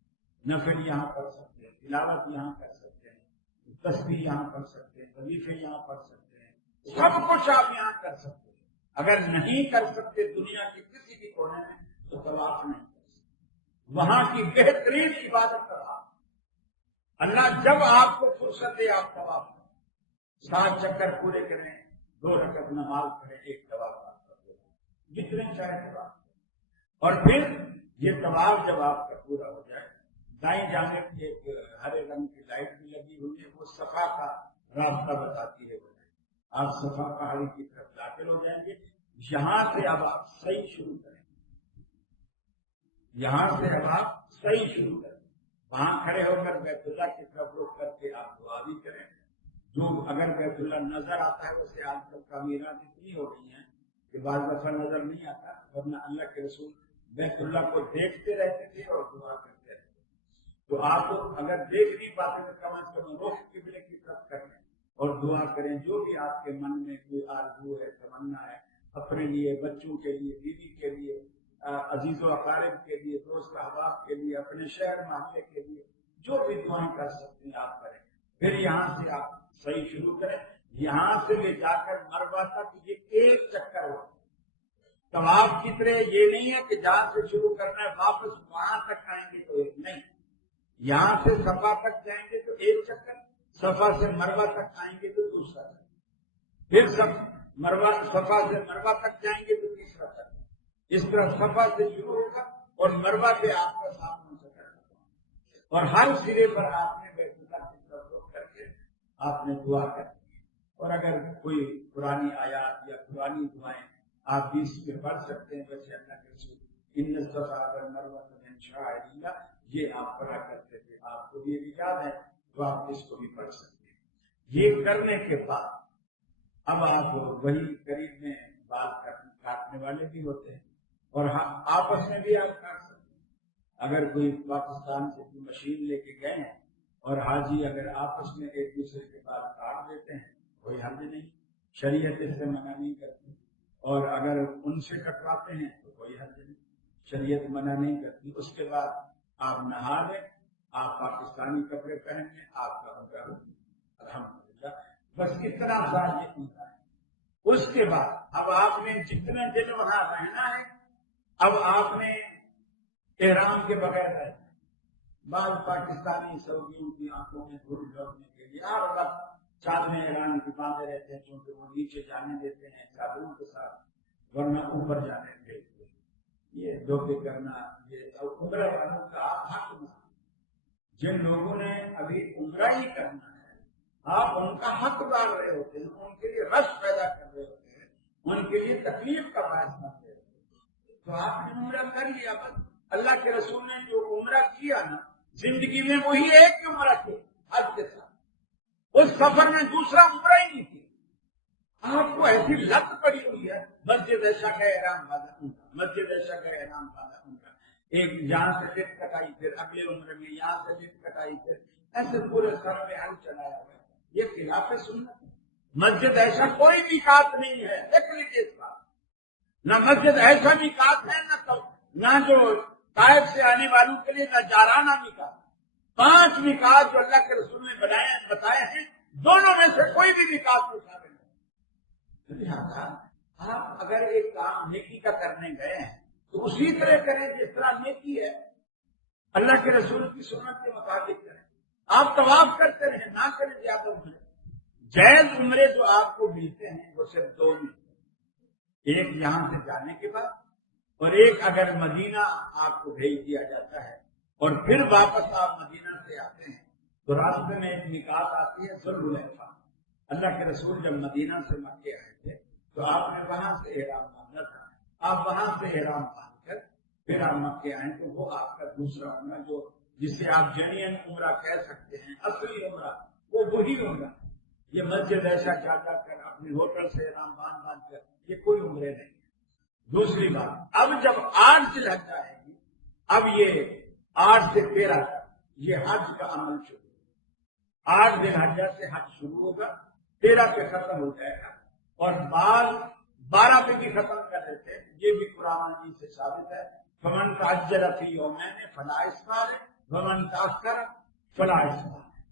ہیں، نفل یہاں پڑھ سکتے ہیں، تلاوت یہاں کر سکتے ہیں، تسبیح یہاں پڑھ سکتے ہیں، وظیفے یہاں پڑھ سکتے ہیں، سب کچھ آپ یہاں کر سکتے ہیں۔ اگر نہیں کر سکتے دنیا کے کسی بھی کونے میں تو طواف نہیں کر سکتے۔ وہاں کی بہترین عبادت طواف۔ اللہ جب آپ کو فرصت دے آپ طواف کریں، 7 چکر پورے کریں، 2 رکعت نماز پڑھیں، ایک طواف آپ کا جتنے چاہے طواف کریں۔ اور پھر یہ طواف جب آپ کا پورا ہو جائے، دائیں جانب ایک ہرے رنگ کی لائٹ بھی لگی ہوئی ہے، وہ صفا کا راستہ بتاتی ہے۔ آپ صفا پہاڑی کی طرف داخل ہو جائیں گے، یہاں سے اب آپ صحیح شروع کریں، یہاں سے اب آپ صحیح شروع کریں، وہاں کھڑے ہو کر بیت اللہ کی طرف رخ کر کے آپ دعا بھی کریں۔ جو اگر بیت اللہ نظر آتا ہے، ویسے آج کل تعمیرات اتنی ہو گئی ہیں کہ بعض دفعہ نظر نہیں آتا، ورنہ اللہ کے رسول بیت اللہ کو دیکھتے رہتے تھے اور دعا کرتے رہتے۔ تو آپ اگر دیکھ نہیں پاتے تو کم از کم رخ قبلے کی طرف کریں اور دعا کریں، جو بھی آپ کے من میں کوئی آرزو ہے، تمنا ہے، اپنے لیے، بچوں کے لیے، بیوی کے لیے، عزیز و اقارب کے لیے، دوست احباب کے لیے، اپنے شہر محلے کے لیے، جو بھی دعائیں کر سکتے ہیں آپ کریں۔ پھر یہاں سے آپ صحیح شروع کریں، یہاں سے لے جا کر مروہ تک یہ ایک چکر ہو۔ طواف کی طرح یہ نہیں ہے کہ جہاں سے شروع کرنا ہے واپس وہاں تک آئیں گے تو ایک نہیں، یہاں سے صفا تک جائیں گے تو ایک چکر، صفا سے مروہ تک آئیں گے تو دوسرا چکر، پھر صفا سے مروہ تک جائیں گے تو تیسرا چکر۔ اس طرح صفا سے شروع ہوگا اور مروہ پہ آپ کا سامنے چکر ہوگا، اور ہر سرے پر آپ نے بیت اللہ کی طرف رخ کر کے آپ نے دعا کرنی ہے۔ اور اگر کوئی پرانی آیات یا پرانی دعائیں آپ بھی اس میں پڑھ سکتے ہیں، ویسے اللہ کے رسول ان الصفا والمروہ من شعائر اللہ یہ آپ پڑھا کرتے تھے، آپ کو یہ بھی یاد ہے تو آپ اس کو بھی پڑھ سکتے ہیں۔ یہ کرنے کے بعد اب آپ وہی قریب میں بال کاٹنے والے بھی ہوتے ہیں اور آپس میں بھی آپ کاٹ سکتے ہیں۔ اگر کوئی پاکستان سے کوئی مشین لے کے گئے ہیں اور حاجی اگر آپس میں ایک دوسرے کے بال کاٹ دیتے ہیں، کوئی حرج نہیں، شریعت اس سے منع نہیں کرتی، اور اگر ان سے کٹواتے ہیں تو کوئی حرج نہیں، شریعت منع نہیں کرتی۔ اس کے بعد آپ نہا لیں، آپ پاکستانی کپڑے پہن لیں، آپ کا عمرہ ہو گیا، الحمدللہ۔ بس اتنا سال یہ عمرہ ہے۔ اس کے بعد اب آپ نے جتنے دن وہاں رہنا ہے، اب آپ نے احرام کے بغیر رہنا ہے۔ بعض پاکستانی سعودیوں کی آنکھوں میں دھول جھونکنے کے لیے ہر وقت چادریں احرام کی باندھے رہتے ہیں، چونکہ وہ نیچے جانے دیتے ہیں چادروں کے ساتھ، ورنہ اوپر جانے دیتے ہیں۔ یہ دھوکے کرنا، یہ عمرہ والوں کا حق نہ، جن لوگوں نے ابھی عمرہ ہی کرنا ہے آپ ان کا حق ڈال رہے ہوتے ہیں، ان کے لیے رش پیدا کر رہے ہوتے ہیں، ان کے لیے تکلیف کا باعث بن رہے ہوتے ہیں۔ تو آپ نے عمرہ کر لیا، بس اللہ کے رسول نے جو عمرہ کیا نا زندگی میں وہی ایک عمرہ تھے حج کے ساتھ، اس سفر میں دوسرا عمرہ ہی نہیں تھی۔ آپ کو ایسی لت پڑی ہوئی ہے، مسجد عائشہ کا احرام باندھا ان کا، مسجد عائشہ کا احرام باندھا ان کا، ایک یہاں سے لت کٹائی، پھر اگلے عمرے میں یہاں سے لت کٹائی، پھر ایسے پورے سر میں حل چلایا ہوا ہے۔ یہ خلاف سنت ہے۔ مسجد عائشہ کوئی میقات نہیں ہے، دیکھ لیجیے اس بات، نہ مسجد عائشہ میقات ہے، نہ جو طائف سے آنے والوں کے لیے نہ جارانہ میقات۔ 5 میقات جو اللہ کے رسول نے بتائے ہیں، دونوں میں سے کوئی بھی میقات میں شامل نہیں۔ لہٰذا آپ اگر ایک کام نیکی کا کرنے گئے ہیں تو اسی طرح کریں جس طرح نیکی ہے، اللہ کے رسول کی سنت کے مطابق کریں۔ آپ طواف کرتے رہیں، نہ کریں زیادہ عمرے۔ جائز عمرے جو آپ کو ملتے ہیں وہ صرف 2 ملتے ہیں، ایک یہاں سے جانے کے بعد اور ایک اگر مدینہ آپ کو بھیج دیا جاتا ہے اور پھر واپس آپ مدینہ سے آتے ہیں تو راستے میں ایک میقات آتی ہے ذوالحلیفہ۔ اللہ کے رسول جب مدینہ سے مکے آئے تھے تو آپ نے وہاں سے احرام باندھا تھا، آپ وہاں سے احرام باندھ کر پھر آپ مکے آئے تو وہ آپ کا دوسرا عمرہ جو جسے آپ جنین عمرہ کہہ سکتے ہیں، اصلی عمرہ وہ وہی عمرہ۔ یہ مسجد عائشہ جا کر اپنے ہوٹل سے احرام باندھ کر یہ کوئی عمرے نہیں۔ دوسری بات، اب جب 8 ذی الحجہ آئے گی، اب یہ 8 سے 13 تک یہ حج کا عمل شروع ہوگا۔ 8 ذی الحجہ سے حج شروع ہوگا، 13 پہ ختم ہو جائے گا، اور بعض 12 پہ بھی ختم کر دیتے ہیں۔ یہ بھی قرآن مجید سے ثابت ہے، فمن تعجل فی یومین فلا اثم علیہ ومن تأخر فلا اثم علیہ۔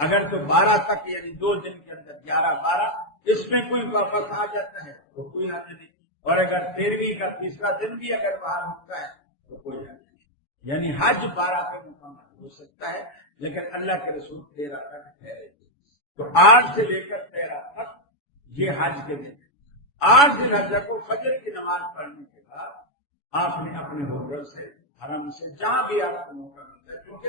اگر تو 12 تک یعنی 2 دن کے اندر 11-12 اس میں کوئی واپس آ جاتا ہے تو کوئی حرج نہیں، اور اگر 13ویں کا تیسرا دن بھی اگر باہر ہوتا ہے تو کوئی حرج نہیں۔ یعنی حج 12 پہ مکمل ہو سکتا ہے، لیکن اللہ کے رسول 13 تک ٹھہرے تھے۔ تو 8 سے لے کر 13 تک یہ حج کے دن۔ 8 ذی الحجہ کو فجر کی نماز پڑھنے کے بعد آپ نے اپنے ہوٹل سے، حرم سے، جہاں بھی آپ کو موقع ملتا ہے، کیونکہ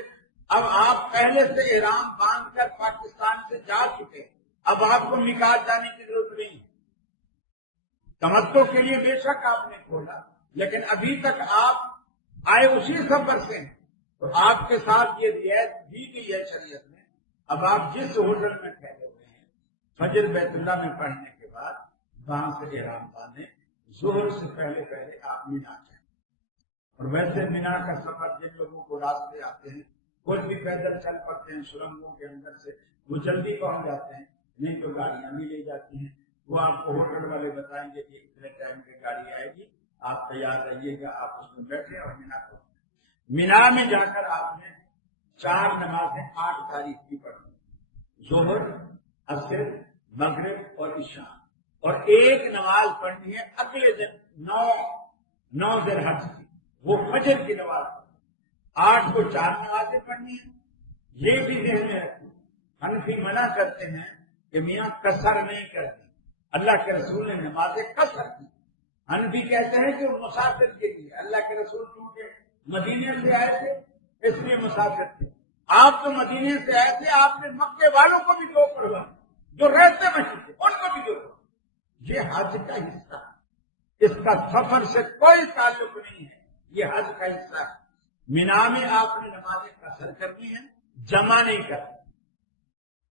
اب آپ پہلے سے احرام باندھ کر پاکستان سے جا چکے، اب آپ کو میقات جانے کی ضرورت نہیں ہے۔ تمتع کے لیے بے شک آپ نے کھولا، لیکن ابھی تک آپ آئے اسی سفر سے ہیں، تو آپ کے ساتھ یہ رعایت دی گئی ہے شریعت میں۔ اب آپ جس ہوٹل میں ٹھہرے ہوئے ہیں، فجر بیت اللہ میں پڑھنے کے بعد وہاں سے احرام باندھیں، ظہر سے پہلے پہلے آپ مینا جائیں۔ اور ویسے مینا کا سفر جن لوگوں کو راستے آتے ہیں، کوئی بھی پیدل چل پڑتے ہیں سرنگوں کے اندر سے، وہ جلدی پہنچ جاتے ہیں، نہیں تو گاڑیاں بھی لے جاتی ہیں۔ وہ آپ کو ہوٹل والے بتائیں گے کہ اتنے ٹائم کی گاڑی آئے گی، آپ تیار رہیے گا، آپ اس میں بیٹھے اور مینا کو۔ مینا میں جا کر آپ نے 4 نمازیں 8 تاریخ کی پڑھی، ظہر، عصر، مغرب اور عشاء، اور ایک نماز پڑھنی ہے اگلے دن 9 ذی الحجہ کی، وہ فجر کی نماز۔ 8 کو 4 نمازیں پڑھنی ہیں۔ یہ بھی ذہن میں رکھیں، حنفی منع کرتے ہیں کہ میاں قصر نہیں کرتے، اللہ کے رسول نے نمازیں قصر کی۔ حنفی کہتے ہیں کہ وہ مسافر کے لیے، اللہ کے رسول کیونکہ مدینے سے آئے تھے اس لیے مسافر تھے۔ آپ تو مدینے سے آئے تھے، آپ نے مکے والوں کو بھی 2 پڑھوا، جو رہتے وہیں تھے ان کو بھی 2 پڑھوا۔ یہ حج کا حصہ ہے، اس کا سفر سے کوئی تعلق نہیں ہے، یہ حج کا حصہ ہے۔ مینا میں آپ نے نمازیں قصر کرنی ہے، جمع نہیں کرنی۔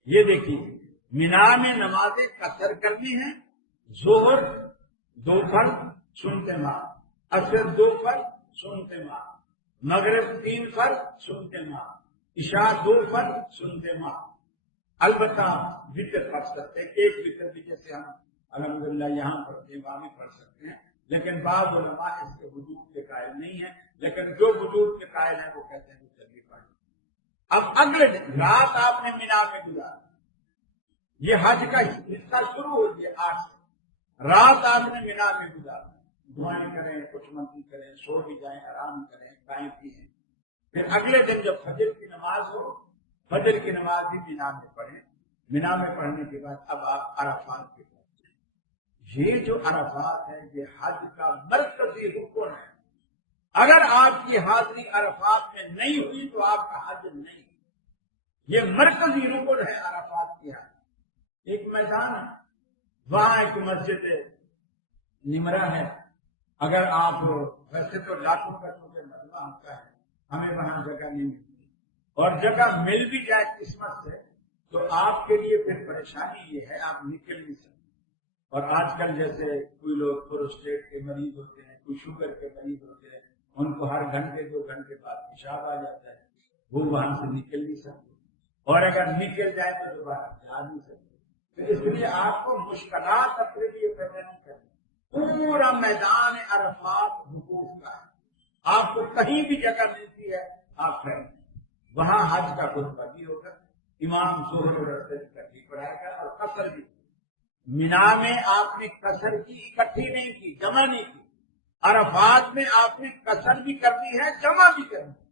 یہ دیکھیے، مینا میں نمازیں قصر کرنی ہے، ظہر 2 فرض سنتے ماں، عصر 2 فرض سنتے ماں، مغرب 3 فرض سنتے ماں، عشاء 2 فرض سنتے ماں۔ البتہ وطر پڑھ سکتے ہیں، ایک وطر بھی جیسے ہم الحمدللہ یہاں پڑھتے ہیں وہاں بھی پڑھ سکتے ہیں، لیکن بعض علماء اس کے وجوب کے قائل نہیں ہیں، لیکن جو وجوب کے قائل ہیں وہ کہتے ہیں وطر بھی پڑھ۔ اب اگلے دن رات آپ نے مینا میں گزاری، یہ حج کا حصہ شروع ہو گیا 8 سے۔ رات آپ نے مینا میں گزاری، دعائیں کریں، کچھ منتی کریں، سو بھی جائیں، آرام کریں، کھائیں پیئیں۔ پھر اگلے دن جب فجر کی نماز ہو، فجر کی نماز بھی مینا میں پڑھیں۔ مینا میں پڑھنے کے بعد اب آپ عرفات کے پہنچ جائیں۔ یہ جو عرفات ہے یہ حج کا مرکزی رکن ہے۔ اگر آپ کی حاضری عرفات میں نہیں ہوئی تو آپ کا حج نہیں۔ یہ مرکزی رکن ہے عرفات کی حج۔ ایک میدان ہے، وہاں ایک مسجد نمرہ ہے، اگر آپ، ویسے تو لاکھوں کا مجھے مجمع ہوتا ہے، ہمیں وہاں جگہ نہیں ملتی، اور جگہ مل بھی جائے قسمت سے تو آپ کے لیے پھر پریشانی یہ ہے آپ نکل نہیں سکتے۔ اور آج کل جیسے کوئی لوگ پروسٹیٹ کے مریض ہوتے ہیں، کوئی شوگر کے مریض ہوتے ہیں، ان کو ہر گھنٹے 2 گھنٹے بعد پیشاب آ جاتا ہے، وہ وہاں سے نکل نہیں سکتے، اور اگر نکل جائے تو دوبارہ جا نہیں سکتے۔ تو اس لیے آپ کو مشکلات اپنے لیے پیدا نہیں کرنی۔ پورا میدان عرفات وقوف کا ہے، آپ کو کہیں بھی جگہ ملتی ہے آپ کہیں، وہاں حج کا خطبہ بھی ہوگا، امام ظہر اور عصر اکٹھی پڑھائے گا، اور قصر بھی۔ مینا میں آپ نے قصر کی اکٹھی نہیں کی، جمع نہیں کی۔ عرفات میں آپ نے قصر بھی کرنی ہے، جمع بھی کرنی ہے۔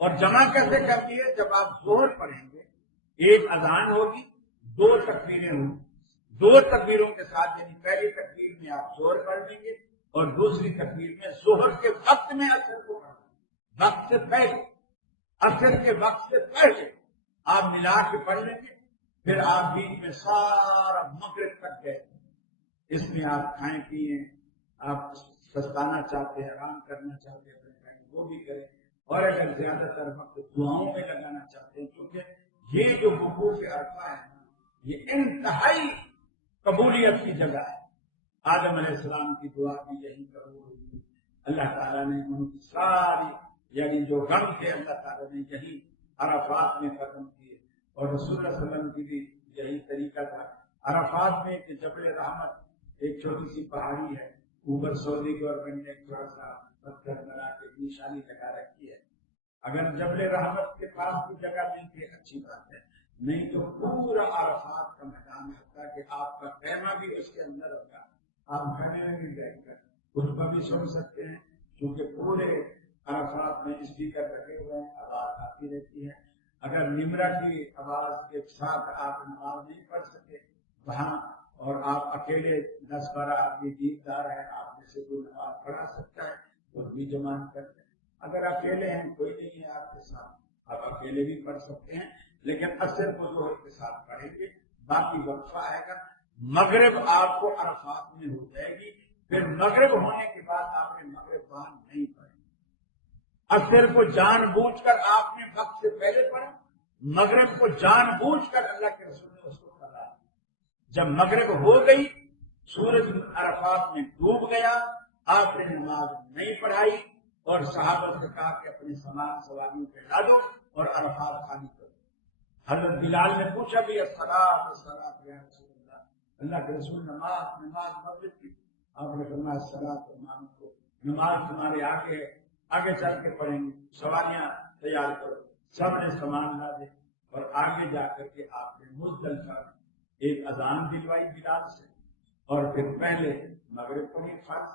اور جمع کیسے کرنی ہے؟ جب آپ ظہر پڑھیں گے، ایک اذان ہوگی، 2 تکبیریں ہوں گی، 2 تکبیروں کے ساتھ، یعنی پہلی تکبیر میں آپ ظہر پڑھ لیں گے اور دوسری تکبیر میں ظہر کے وقت میں عصر کو پڑھیں گے، وقت سے پہلے، عصر کے وقت سے پہلے آپ ملا کے پڑھ لیں گے۔ پھر آپ بیچ میں سارا مغرب تک گئے، اس میں آپ کھائیں پیئیں، آپ سستانا چاہتے ہیں، آرام کرنا چاہتے ہیں وہ بھی کریں، اور اگر زیادہ تر وقت دعاؤں میں لگانا چاہتے ہیں، کیونکہ یہ جو وقوف عرفہ ہے یہ انتہائی قبولیت کی جگہ ہے۔ آدم علیہ السلام کی دعا بھی یہی قبول ہوئی، اللہ تعالیٰ نے ان کی ساری، یعنی جو غم تھے اللہ تعالیٰ نے یہی عرفات میں ختم کیے، اور رسول اللہ صلی اللہ علیہ وسلم کی بھی یہی طریقہ تھا۔ عرفات میں کہ جبل رحمت ایک چھوٹی سی پہاڑی ہے، اوپر سعودی گورنمنٹ نے ایک تھوڑا سا پتھر بنا کے نشانی لگا رکھی ہے، اگر جبل رحمت کے پاس کی جگہ نہیں تھی اچھی بات ہے، نہیں تو پورا عرفات کا میدان ہے کہ آپ کا خیمہ بھی اس کے اندر ہوگا، آپ خیمے میں بھی بیٹھ کر خطبہ بھی سن سکتے ہیں، کیونکہ پورے عرفات میں اسپیکر رکھے ہوئے ہیں، آواز آتی رہتی ہے۔ اگر نمرہ کی آواز کے ساتھ آپ نماز نہیں پڑھ سکے وہاں، اور آپ اکیلے 10-12 آدمی دیندار ہیں، آپ میں سے کوئی نماز پڑھا سکتا ہے تو بھی جماعت کرتے ہیں۔ اگر اکیلے ہیں، کوئی نہیں ہے آپ کے ساتھ، آپ اکیلے بھی پڑھ سکتے ہیں، لیکن اکثر کو ظہر کے ساتھ پڑھیں گے، باقی وقفہ آئے گا۔ مغرب آپ کو عرفات میں ہو جائے گی، پھر مغرب ہونے کے بعد آپ نے مغرب وہاں نہیں پڑھی۔ اکثر کو جان بوجھ کر آپ نے وقت سے پہلے پڑھا، مغرب کو جان بوجھ کر اللہ کے رسول نے اس کو پڑھا۔ جب مغرب ہو گئی، سورج عرفات میں ڈوب گیا، آپ نے نماز نہیں پڑھائی اور صحابہ سے کہا کہ اپنے سامان سواریوں پہ ڈالو اور عرفات خالی کرو۔ حضرت بلال نے پوچھا بھی الصلاۃ الصلاۃ یا رسول اللہ، اللہ کے رسول نماز مغرب کی۔ آپ نے فرمایا الصلاۃ کو نماز تمہارے آگے ہے، آگے چل کے پڑھیں گے، سواریاں تیار کرو۔ سب نے سامان لا دے اور آگے جا کر کے آپ نے مزدلفہ میں ایک اذان دلوائی بلال سے، اور پھر پہلے مغرب پڑھی فرض،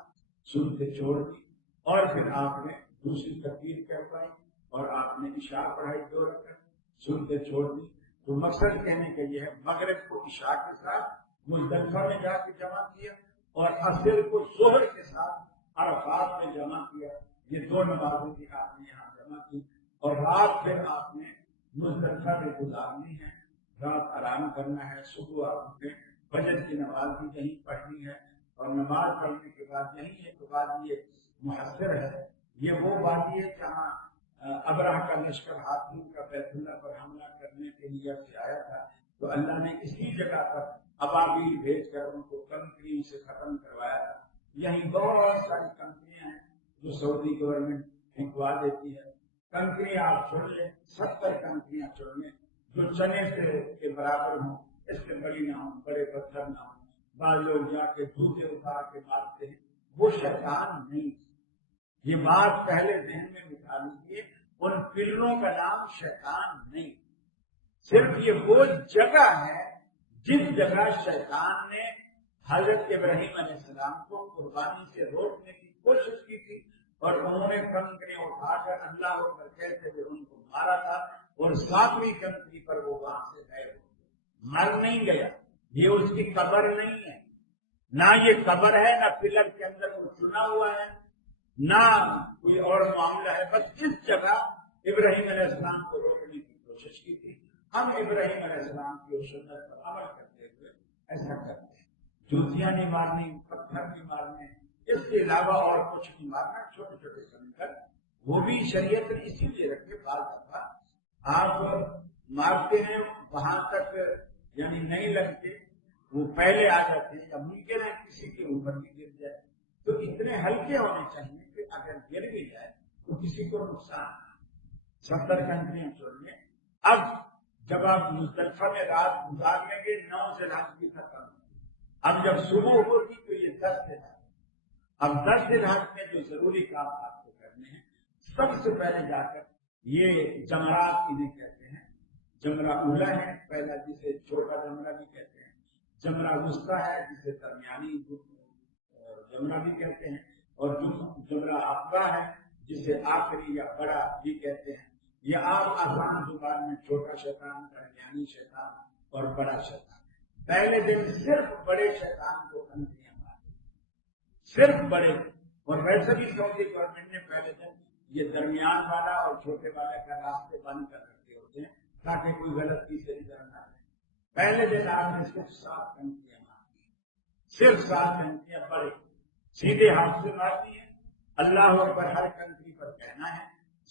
سنتے چھوڑ دی، اور پھر آپ نے دوسری تکبیر کروائی اور آپ نے عشاء پڑھائی 2 رکعت، سنتے چھوڑ دی۔ تو مقصد کہنے کا یہ ہے، مغرب کو عشاء کے ساتھ مزدلفہ میں جا کے جمع کیا اور عصر کو ظہر کے ساتھ عرفات میں جمع کیا۔ یہ 2 نمازوں کی آپ نے یہاں جمع کی، اور رات پھر آپ نے مزدلفہ میں گزارنی ہے، رات آرام کرنا ہے۔ صبح آپ اٹھیں، فجر کی نماز بھی یہیں پڑھنی ہے، اور نماز پڑھنے کے بعد یہیں ایک وادی محصر ہے، یہ وہ وادی ہے جہاں ابرہ کا لشکر ہاتھیوں کا بیت اللہ پر حملہ کرنے کے لیے سے آیا تھا، تو اللہ نے اسی جگہ پر ابابیل بھیج کر ان کو کنکری سے ختم کروایا تھا۔ یہیں بہت ساری کنکریاں ہیں جو سعودی گورنمنٹ پھینکوا دیتی ہے۔ کنکریاں آپ چھوڑ لیں، 70 کنکریاں چھوڑ لیں جو چنے سے کے برابر ہوں، اس سے بڑی نہ ہوں، بڑے پتھر نہ ہوں۔ بعض لوگ جا کے جوتے اتار کے مارتے ہیں، وہ شیطان نہیں۔ یہ بات پہلے ذہن میں بٹھا لیجیے، ان پلوں کا نام شیطان نہیں، صرف یہ وہ جگہ ہے جس جگہ شیطان نے حضرت ابراہیم علیہ السلام کو قربانی سے روکنے کی کوشش کی تھی، اور انہوں نے کنکری اٹھا کر اللہ اکبر کہتے ہوئے ان کو مارا تھا، اور 7ویں کنکری پر وہ وہاں سے غائب ہو گئے۔ مر نہیں گیا، یہ اس کی قبر نہیں ہے، نہ یہ قبر ہے، نہ پلر کے اندر وہ چنا ہوا ہے، نہ کوئی اور معاملہ ہے، بس اس جگہ ابراہیم علیہ السلام کو روکنے کی کوشش کی تھی۔ ہم ابراہیم علیہ السلام کی سنت پر عمل کرتے ہوئے ایسا کرتے ہیں، جوتیاں نہیں مارنی، پتھر نہیں مارنے، اس کے علاوہ اور کچھ نہیں مارنا، چھوٹے چھوٹے کنکر، وہ بھی شریعت نے اسی لیے رکھے۔ بعض دفعہ آپ مارتے ہیں وہاں تک یعنی نہیں لگتے، وہ پہلے آ جاتے ہیں، یا ممکن ہے کسی کے اوپر بھی گر جائے، تو اتنے ہلکے ہونے چاہیے کہ اگر گر بھی جائے تو کسی کو نقصان نہ۔ 70 کنکریاں چھوڑ لیں۔ اب جب آپ مزدلفہ میں رات گزار لیں گے، 9 ذی الحجہ کی ختم، اب جب صبح ہوگی تو یہ 10 ذی الحجہ۔ اب 10 ذی الحجہ میں جو ضروری کام آپ کو کرنے ہیں، سب سے پہلے جا کر یہ جمرات انہیں کہتے ہیں، جمرہ اولا ہے پہلا، جسے چھوٹا جمرہ بھی کہتے ہیں، جمرہ وسطیٰ ہے جسے درمیانی جمرہ بھی کہتے ہیں، اور جمرہ عقبہ ہے جسے آخری یا بڑا بھی کہتے ہیں۔ یہ آپ آسان زبان میں چھوٹا شیطان، درمیانی شیطان اور بڑا شیطان۔ پہلے دن صرف بڑے شیطان کو کنکریاں ماریں، صرف بڑے، اور ویسے بھی سعودی گورنمنٹ نے پہلے دن یہ درمیان والا اور چھوٹے والا کا راستے بند کر رکھے ہوتے ہیں تاکہ کوئی غلطی سے ادھر نہ آئے۔ پہلے دن آپ نے صرف 7 کنکریاں مارنی، صرف 7 کنکریاں بڑے سیدھے ہاتھ سے مارنی ہے، اللہ اکبر ہر کنکری پر کہنا ہے،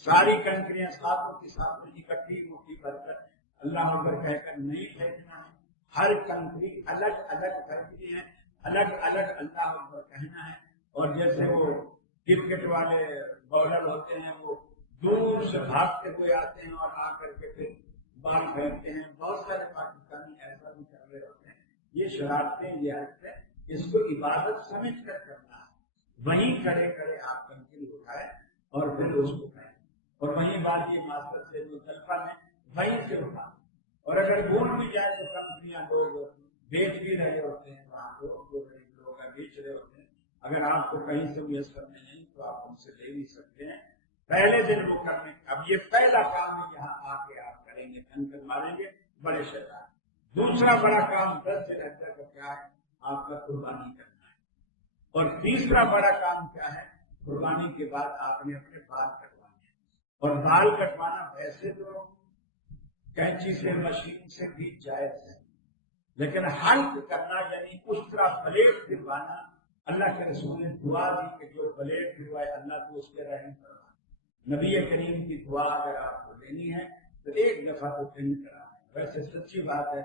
ساری کنکریاں ساتوں کی ساتوں اکٹھی مٹھی بھر کر اللہ اکبر کہہ کر نہیں پھینکنا ہے، ہر کنکری الگ الگ کنکری ہے، الگ الگ اللہ اکبر کہنا ہے۔ اور جیسے وہ کرکٹ والے بالر ہوتے ہیں، وہ دور سے بھاگتے ہوئے آتے ہیں اور آ کر کے پھر بال پھینکتے ہیں، بہت سارے پاکستانی ایسا بھی کر رہے ہوتے ہیں۔ یہ شرارتیں، یہ حرکتیں، اس کو عبادت سمجھ کر کرنا ہے، وہیں کھڑے کھڑے آپ کنکری اٹھائیں اور پھر اس کو کہیں، اور وہیں بعد یہ ماسٹر سے مزدلفہ میں وہیں سے اٹھائیں، اور اگر بھول بھی جائے تو کنکریاں لوگ بیچ بھی رہے ہوتے ہیں، وہاں لوگ بیچ رہے ہوتے ہیں، اگر آپ کو کہیں سے میسر نہیں تو آپ ان سے لے بھی سکتے ہیں۔ پہلے دن وہ کرنے، اب یہ پہلا کام ہے، یہاں آ کے آپ کریں گے، کنکر ماریں گے بڑے شیطان۔ دوسرا بڑا کام 10 ذی الحجہ کا کیا ہے؟ آپ کا قربانی کرنا ہے۔ اور تیسرا بڑا کام کیا ہے؟ قربانی کے بعد آپ نے اپنے بال کٹوانے ہیں، اور بال کٹوانا ویسے تو کینچی سے مشین سے بھی جائز ہے، لیکن حلق کرنا یعنی اس طرح بلیڈ پھروانا، اللہ کے رسول نے دعا دی کہ جو بلیڈ پھروائے اللہ کو اس کے رحم فرمائے۔ نبی کریم کی دعا اگر آپ کو لینی ہے تو ایک دفعہ تو پنڈ کرانا ہے۔ ویسے سچی بات ہے،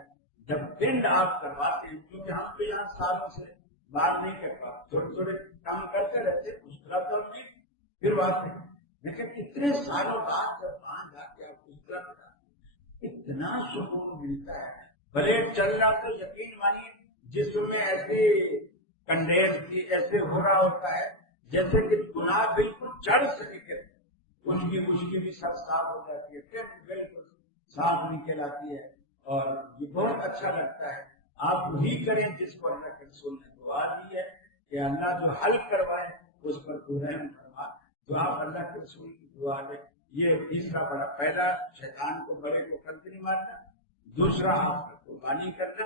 جب پنڈ آپ کرواتے ہیں، کیونکہ ہم تو یہاں سالوں سے بات نہیں کر پاتے، تھوڑے تھوڑے کام کرتے رہتے، اس طرح تو ہم نہیں پھرواتے، لیکن اتنے سالوں بعد جب وہاں جا کے آپ اس طرح کراتے ہیں اتنا سکون ملتا ہے۔ بلیڈ چل رہا تو یقین مانیے جسم میں ایسے کنڈیز کی ایسے ہو رہا ہوتا ہے جیسے کہ گناہ بالکل جڑ سے نکل، خشکی بھی سب صاف ہو جاتی ہے، پھر بالکل صاف نکل آتی ہے، اور یہ بہت اچھا لگتا ہے۔ آپ وہی کریں جس کو اللہ کے رسول نے دعا دی ہے کہ اللہ جو حل کروائے اس پر تو رحم فرما، تو آپ اللہ کے رسول کی دعا لیں۔ یہ تیسرا بڑا، پہلا شیطان کو بڑے کو قلب نہیں مارنا، دوسرا آپ کا قربانی کرنا،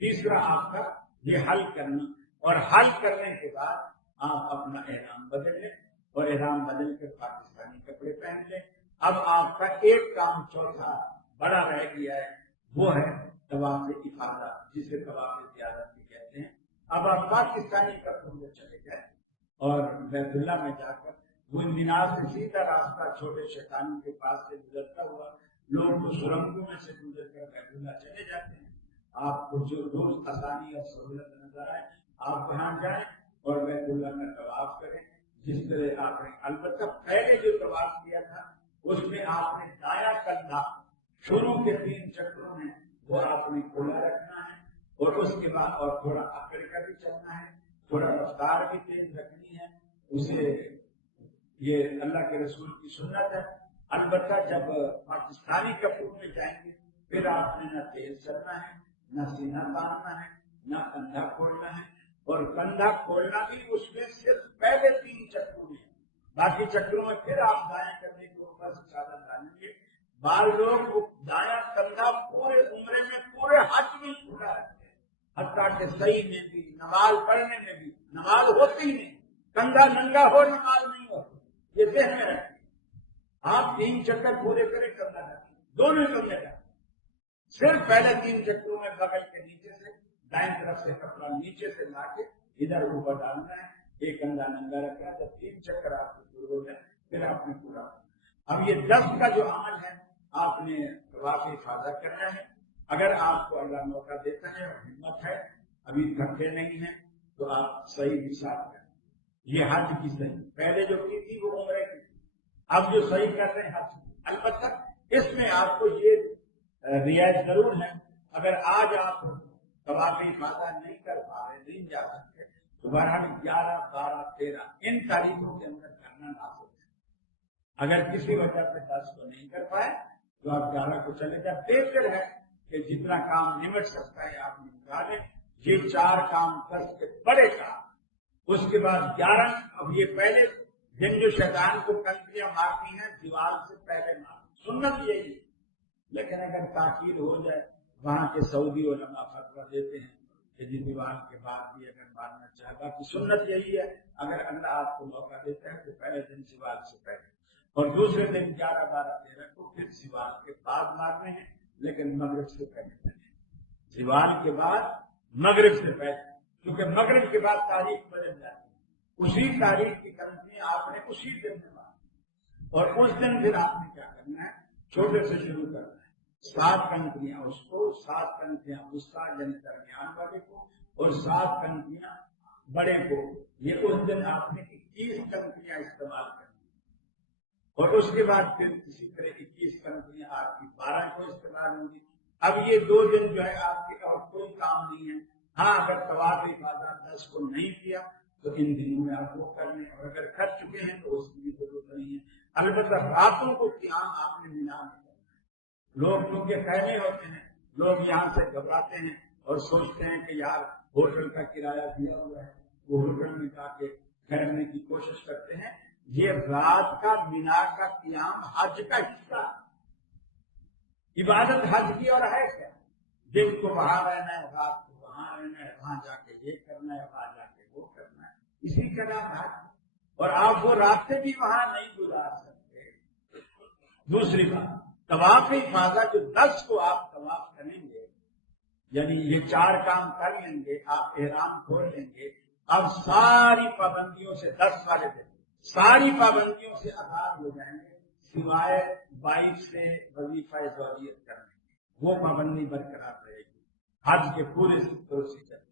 تیسرا آپ کا یہ حل کرنا، اور حل کرنے کے بعد آپ اپنا احرام بدل لیں، اور احرام بدل کر پاکستانی کپڑے پہن لیں۔ اب آپ کا ایک کام چوتھا بڑا رہ گیا ہے، وہ ہے طواف افاضہ، جسے طواف زیارت بھی کہتے ہیں۔ اب آپ پاکستانی کپڑوں میں چلے جائیں اور بیت اللہ میں جا کر وہ مینار سے سیدھا راستہ چھوٹے شیطانوں کے پاس سے گزرتا ہوا، لوگ تو سرنگوں میں سے گزر کر بیت اللہ چلے جاتے ہیں۔ آپ کو جو روز آسانی اور سہولت نظر آئے آپ وہاں جائیں اور بیت اللہ کا طواف کریں جس طرح آپ نے۔ البتہ پہلے جو طواف کیا تھا اس میں آپ نے دایاں کندھا شروع کے 3 چکروں میں وہ آپ نے کھلا رکھنا ہے، اور اس کے بعد اور تھوڑا اکڑ کر بھی چلنا ہے، تھوڑا رفتار بھی تیز رکھنی ہے، اسے یہ اللہ کے رسول کی سنت ہے۔ البتہ جب پاکستانی کپڑوں میں جائیں گے پھر آپ نے نہ تیز چلنا ہے، نہ سینہ باندھنا ہے، نہ کندھا کھولنا ہے، اور کندھا کھولنا بھی اس میں صرف پہلے 3 چکروں میں، باقی چکروں میں پھر آپ دائیں کرنے کے اوپر سے چادر ڈالیں گے۔ بعض لوگ دایاں کندھا پورے عمرے میں پورے حج میں کھلا رکھتے ہیں، حتیٰ کہ صحیح میں بھی نماز پڑھنے میں بھی، نماز ہوتی نہیں، کندھا ننگا ہو نماز نہیں ہوتی، یہ ذہن میں رکھیں۔ آپ 3 چکر پورے کریں، کندھا رکھیں، دونوں کندھے رکھیں، صرف پہلے 3 چکروں میں بغل کے نیچے سے دائیں طرف سے کپڑا نیچے سے لا کے ادھر اوپر ڈالنا ہے، ایک کندھا ننگا رکھنا ہے۔ جب 3 چکر آپ کے پورے ہو جائیں پھر آپ نے پورا کرنا۔ اب یہ 10 کا جو عمل ہے آپ نے طواف افاضہ کرنا ہے۔ اگر آپ کو اللہ موقع دیتا ہے اور ہمت ہے، ابھی تھکتے نہیں ہیں، تو آپ صحیح بھی ساتھ کریں۔ یہ حج کی صحیح پہلے جو کی تھی وہ عمرے کی تھی، اب جو صحیح کر رہے ہیں حج کی۔ البتہ اس میں آپ کو یہ رعایت ضرور ہے، اگر آج آپ طواف افاضہ نہیں کر پا رہے، نہیں جا سکتے، تو بہرحال 11، 12، 13 ان تاریخوں کے اندر کرنا لازم ہے۔ اگر کسی وجہ سے 10 کو نہیں کر پائے تو آپ 11 کو چلے جائیں۔ بہتر ہے کہ جتنا کام نمٹ سکتا ہے آپ نکالیں۔ یہ 4 کام کر کے بڑے کام، اس کے بعد 11، اب یہ پہلے دن جو شیطان کو کنکریاں مارتی ہیں دیوار سے پہلے مار، سنت یہی ہے، لیکن اگر تاخیر ہو جائے، وہاں کے سعودی علماء فتویٰ دیتے ہیں کہ جی دیوار کے بعد بھی اگر مارنا چاہے، باقی سنت یہی ہے اگر اللہ آپ کو موقع دیتا ہے تو پہلے دن سوال سے پہلے، اور دوسرے دن 11، 12، 13 کو پھر سوال کے بعد مارنے ہیں، لیکن مغرب سے پہلے کریں، سوال کے بعد مغرب سے پہلے، کیونکہ مغرب کے بعد تاریخ بدل جاتی ہے، اسی تاریخ کی کنکریاں آپ نے اسی دن میں مارنی، اور اس دن پھر آپ نے کیا کرنا ہے، چھوٹے سے شروع کرنا ہے، 7 کنکریاں اس کو، 7 کنکریاں وسطیٰ یعنی درمیان والے کو، اور 7 کنکریاں بڑے کو۔ یہ اس دن آپ نے 21 کنکریاں استعمال کرنی، اور اس کے بعد پھر اسی طرح 21 کنکریاں آپ کی 12 کو استعمال ہوں گی۔ اب یہ 2 دن جو ہے آپ کے اور کوئی کام نہیں ہے۔ ہاں اگر طواف افاضہ 10 کو نہیں کیا تو ان دنوں میں آپ وہ کر لیں، اور اگر کر چکے ہیں تو اس کی بھی ضرورت نہیں ہے۔ البتہ راتوں کو قیام آپ نے مینا میں کرنا ہے۔ لوگ کیونکہ خیمے ہوتے ہیں، لوگ یہاں سے گھبراتے ہیں اور سوچتے ہیں کہ یار ہوٹل کا کرایہ دیا ہوا ہے، وہ ہوٹل میں جا کے ٹھہرنے کی کوشش کرتے ہیں۔ یہ رات کا مینا کا قیام حج کا حصہ، عبادت حج کی اور ہے کیا؟ دن کو وہاں رہنا ہے، رات کو وہاں وہاں رہنا ہے، وہاں جا کے یہ کرنا ہے، وہاں جا کے وہ کرنا ہے، اسی کا نام حج۔ اور آپ وہ راستے بھی وہاں نہیں گزار سکتے۔ دوسری بات، طواف افاضہ جو 10 کو آپ طواف کریں گے، یعنی یہ 4 کام کر لیں گے، آپ احرام کھول لیں گے، اب ساری پابندیوں سے 10 والے دن ساری پابندیوں سے آزاد ہو جائیں گے، سوائے 22 سے وظیفہ زوجیت کرنے کی، وہ پابندی برقرار رہے گی حج کے پورے پروسیجر میں۔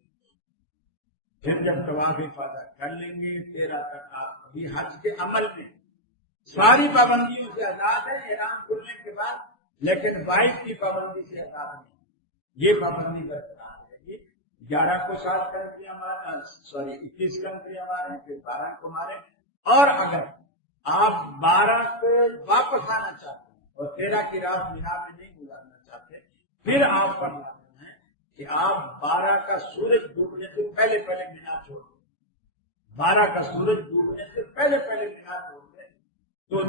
پھر جب طواف افاضہ کر لیں گے 13 تک آپ ابھی حج کے عمل میں ساری پابندیوں سے آزاد ہے احرام کھلنے کے بعد، لیکن 22 کی پابندی سے آزاد نہیں، یہ پابندی برقرار رہے گی۔ 11 کو 7 کنٹریاں ماریں، 21 کنٹریاں ماریں، پھر 12 کو ماریں، اور اگر آپ 12 کو واپس آنا چاہتے ہیں اور 13 کی رات مینا میں نہیں گزارنا چاہتے، پھر آپ پر لازم ہے کہ آپ 12 کا سورج ڈوبنے سے پہلے پہلے مینا چھوڑ دیں۔ 12 کا سورج ڈوبنے سے پہلے پہلے مینا چھوڑ دیں تو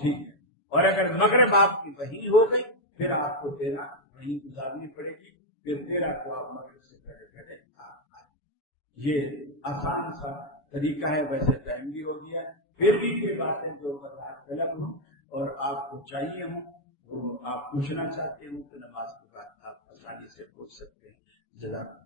ٹھیک ہے، اور اگر مغرب آپ کی وہیں ہو گئی پھر آپ کو 13 وہیں گزارنی پڑے گی، پھر 13 کو آپ مغرب سے پہلے پہلے آپ آئیں۔ یہ آسان سا طریقہ ہے، ویسے ٹائم بھی ہو گیا، پھر بھی یہ باتیں جو وضاحت طلب ہوں اور آپ کو چاہیے ہوں، وہ آپ پوچھنا چاہتے ہوں تو نماز کے بعد آپ آسانی سے پوچھ سکتے ہیں۔ جزاک اللہ۔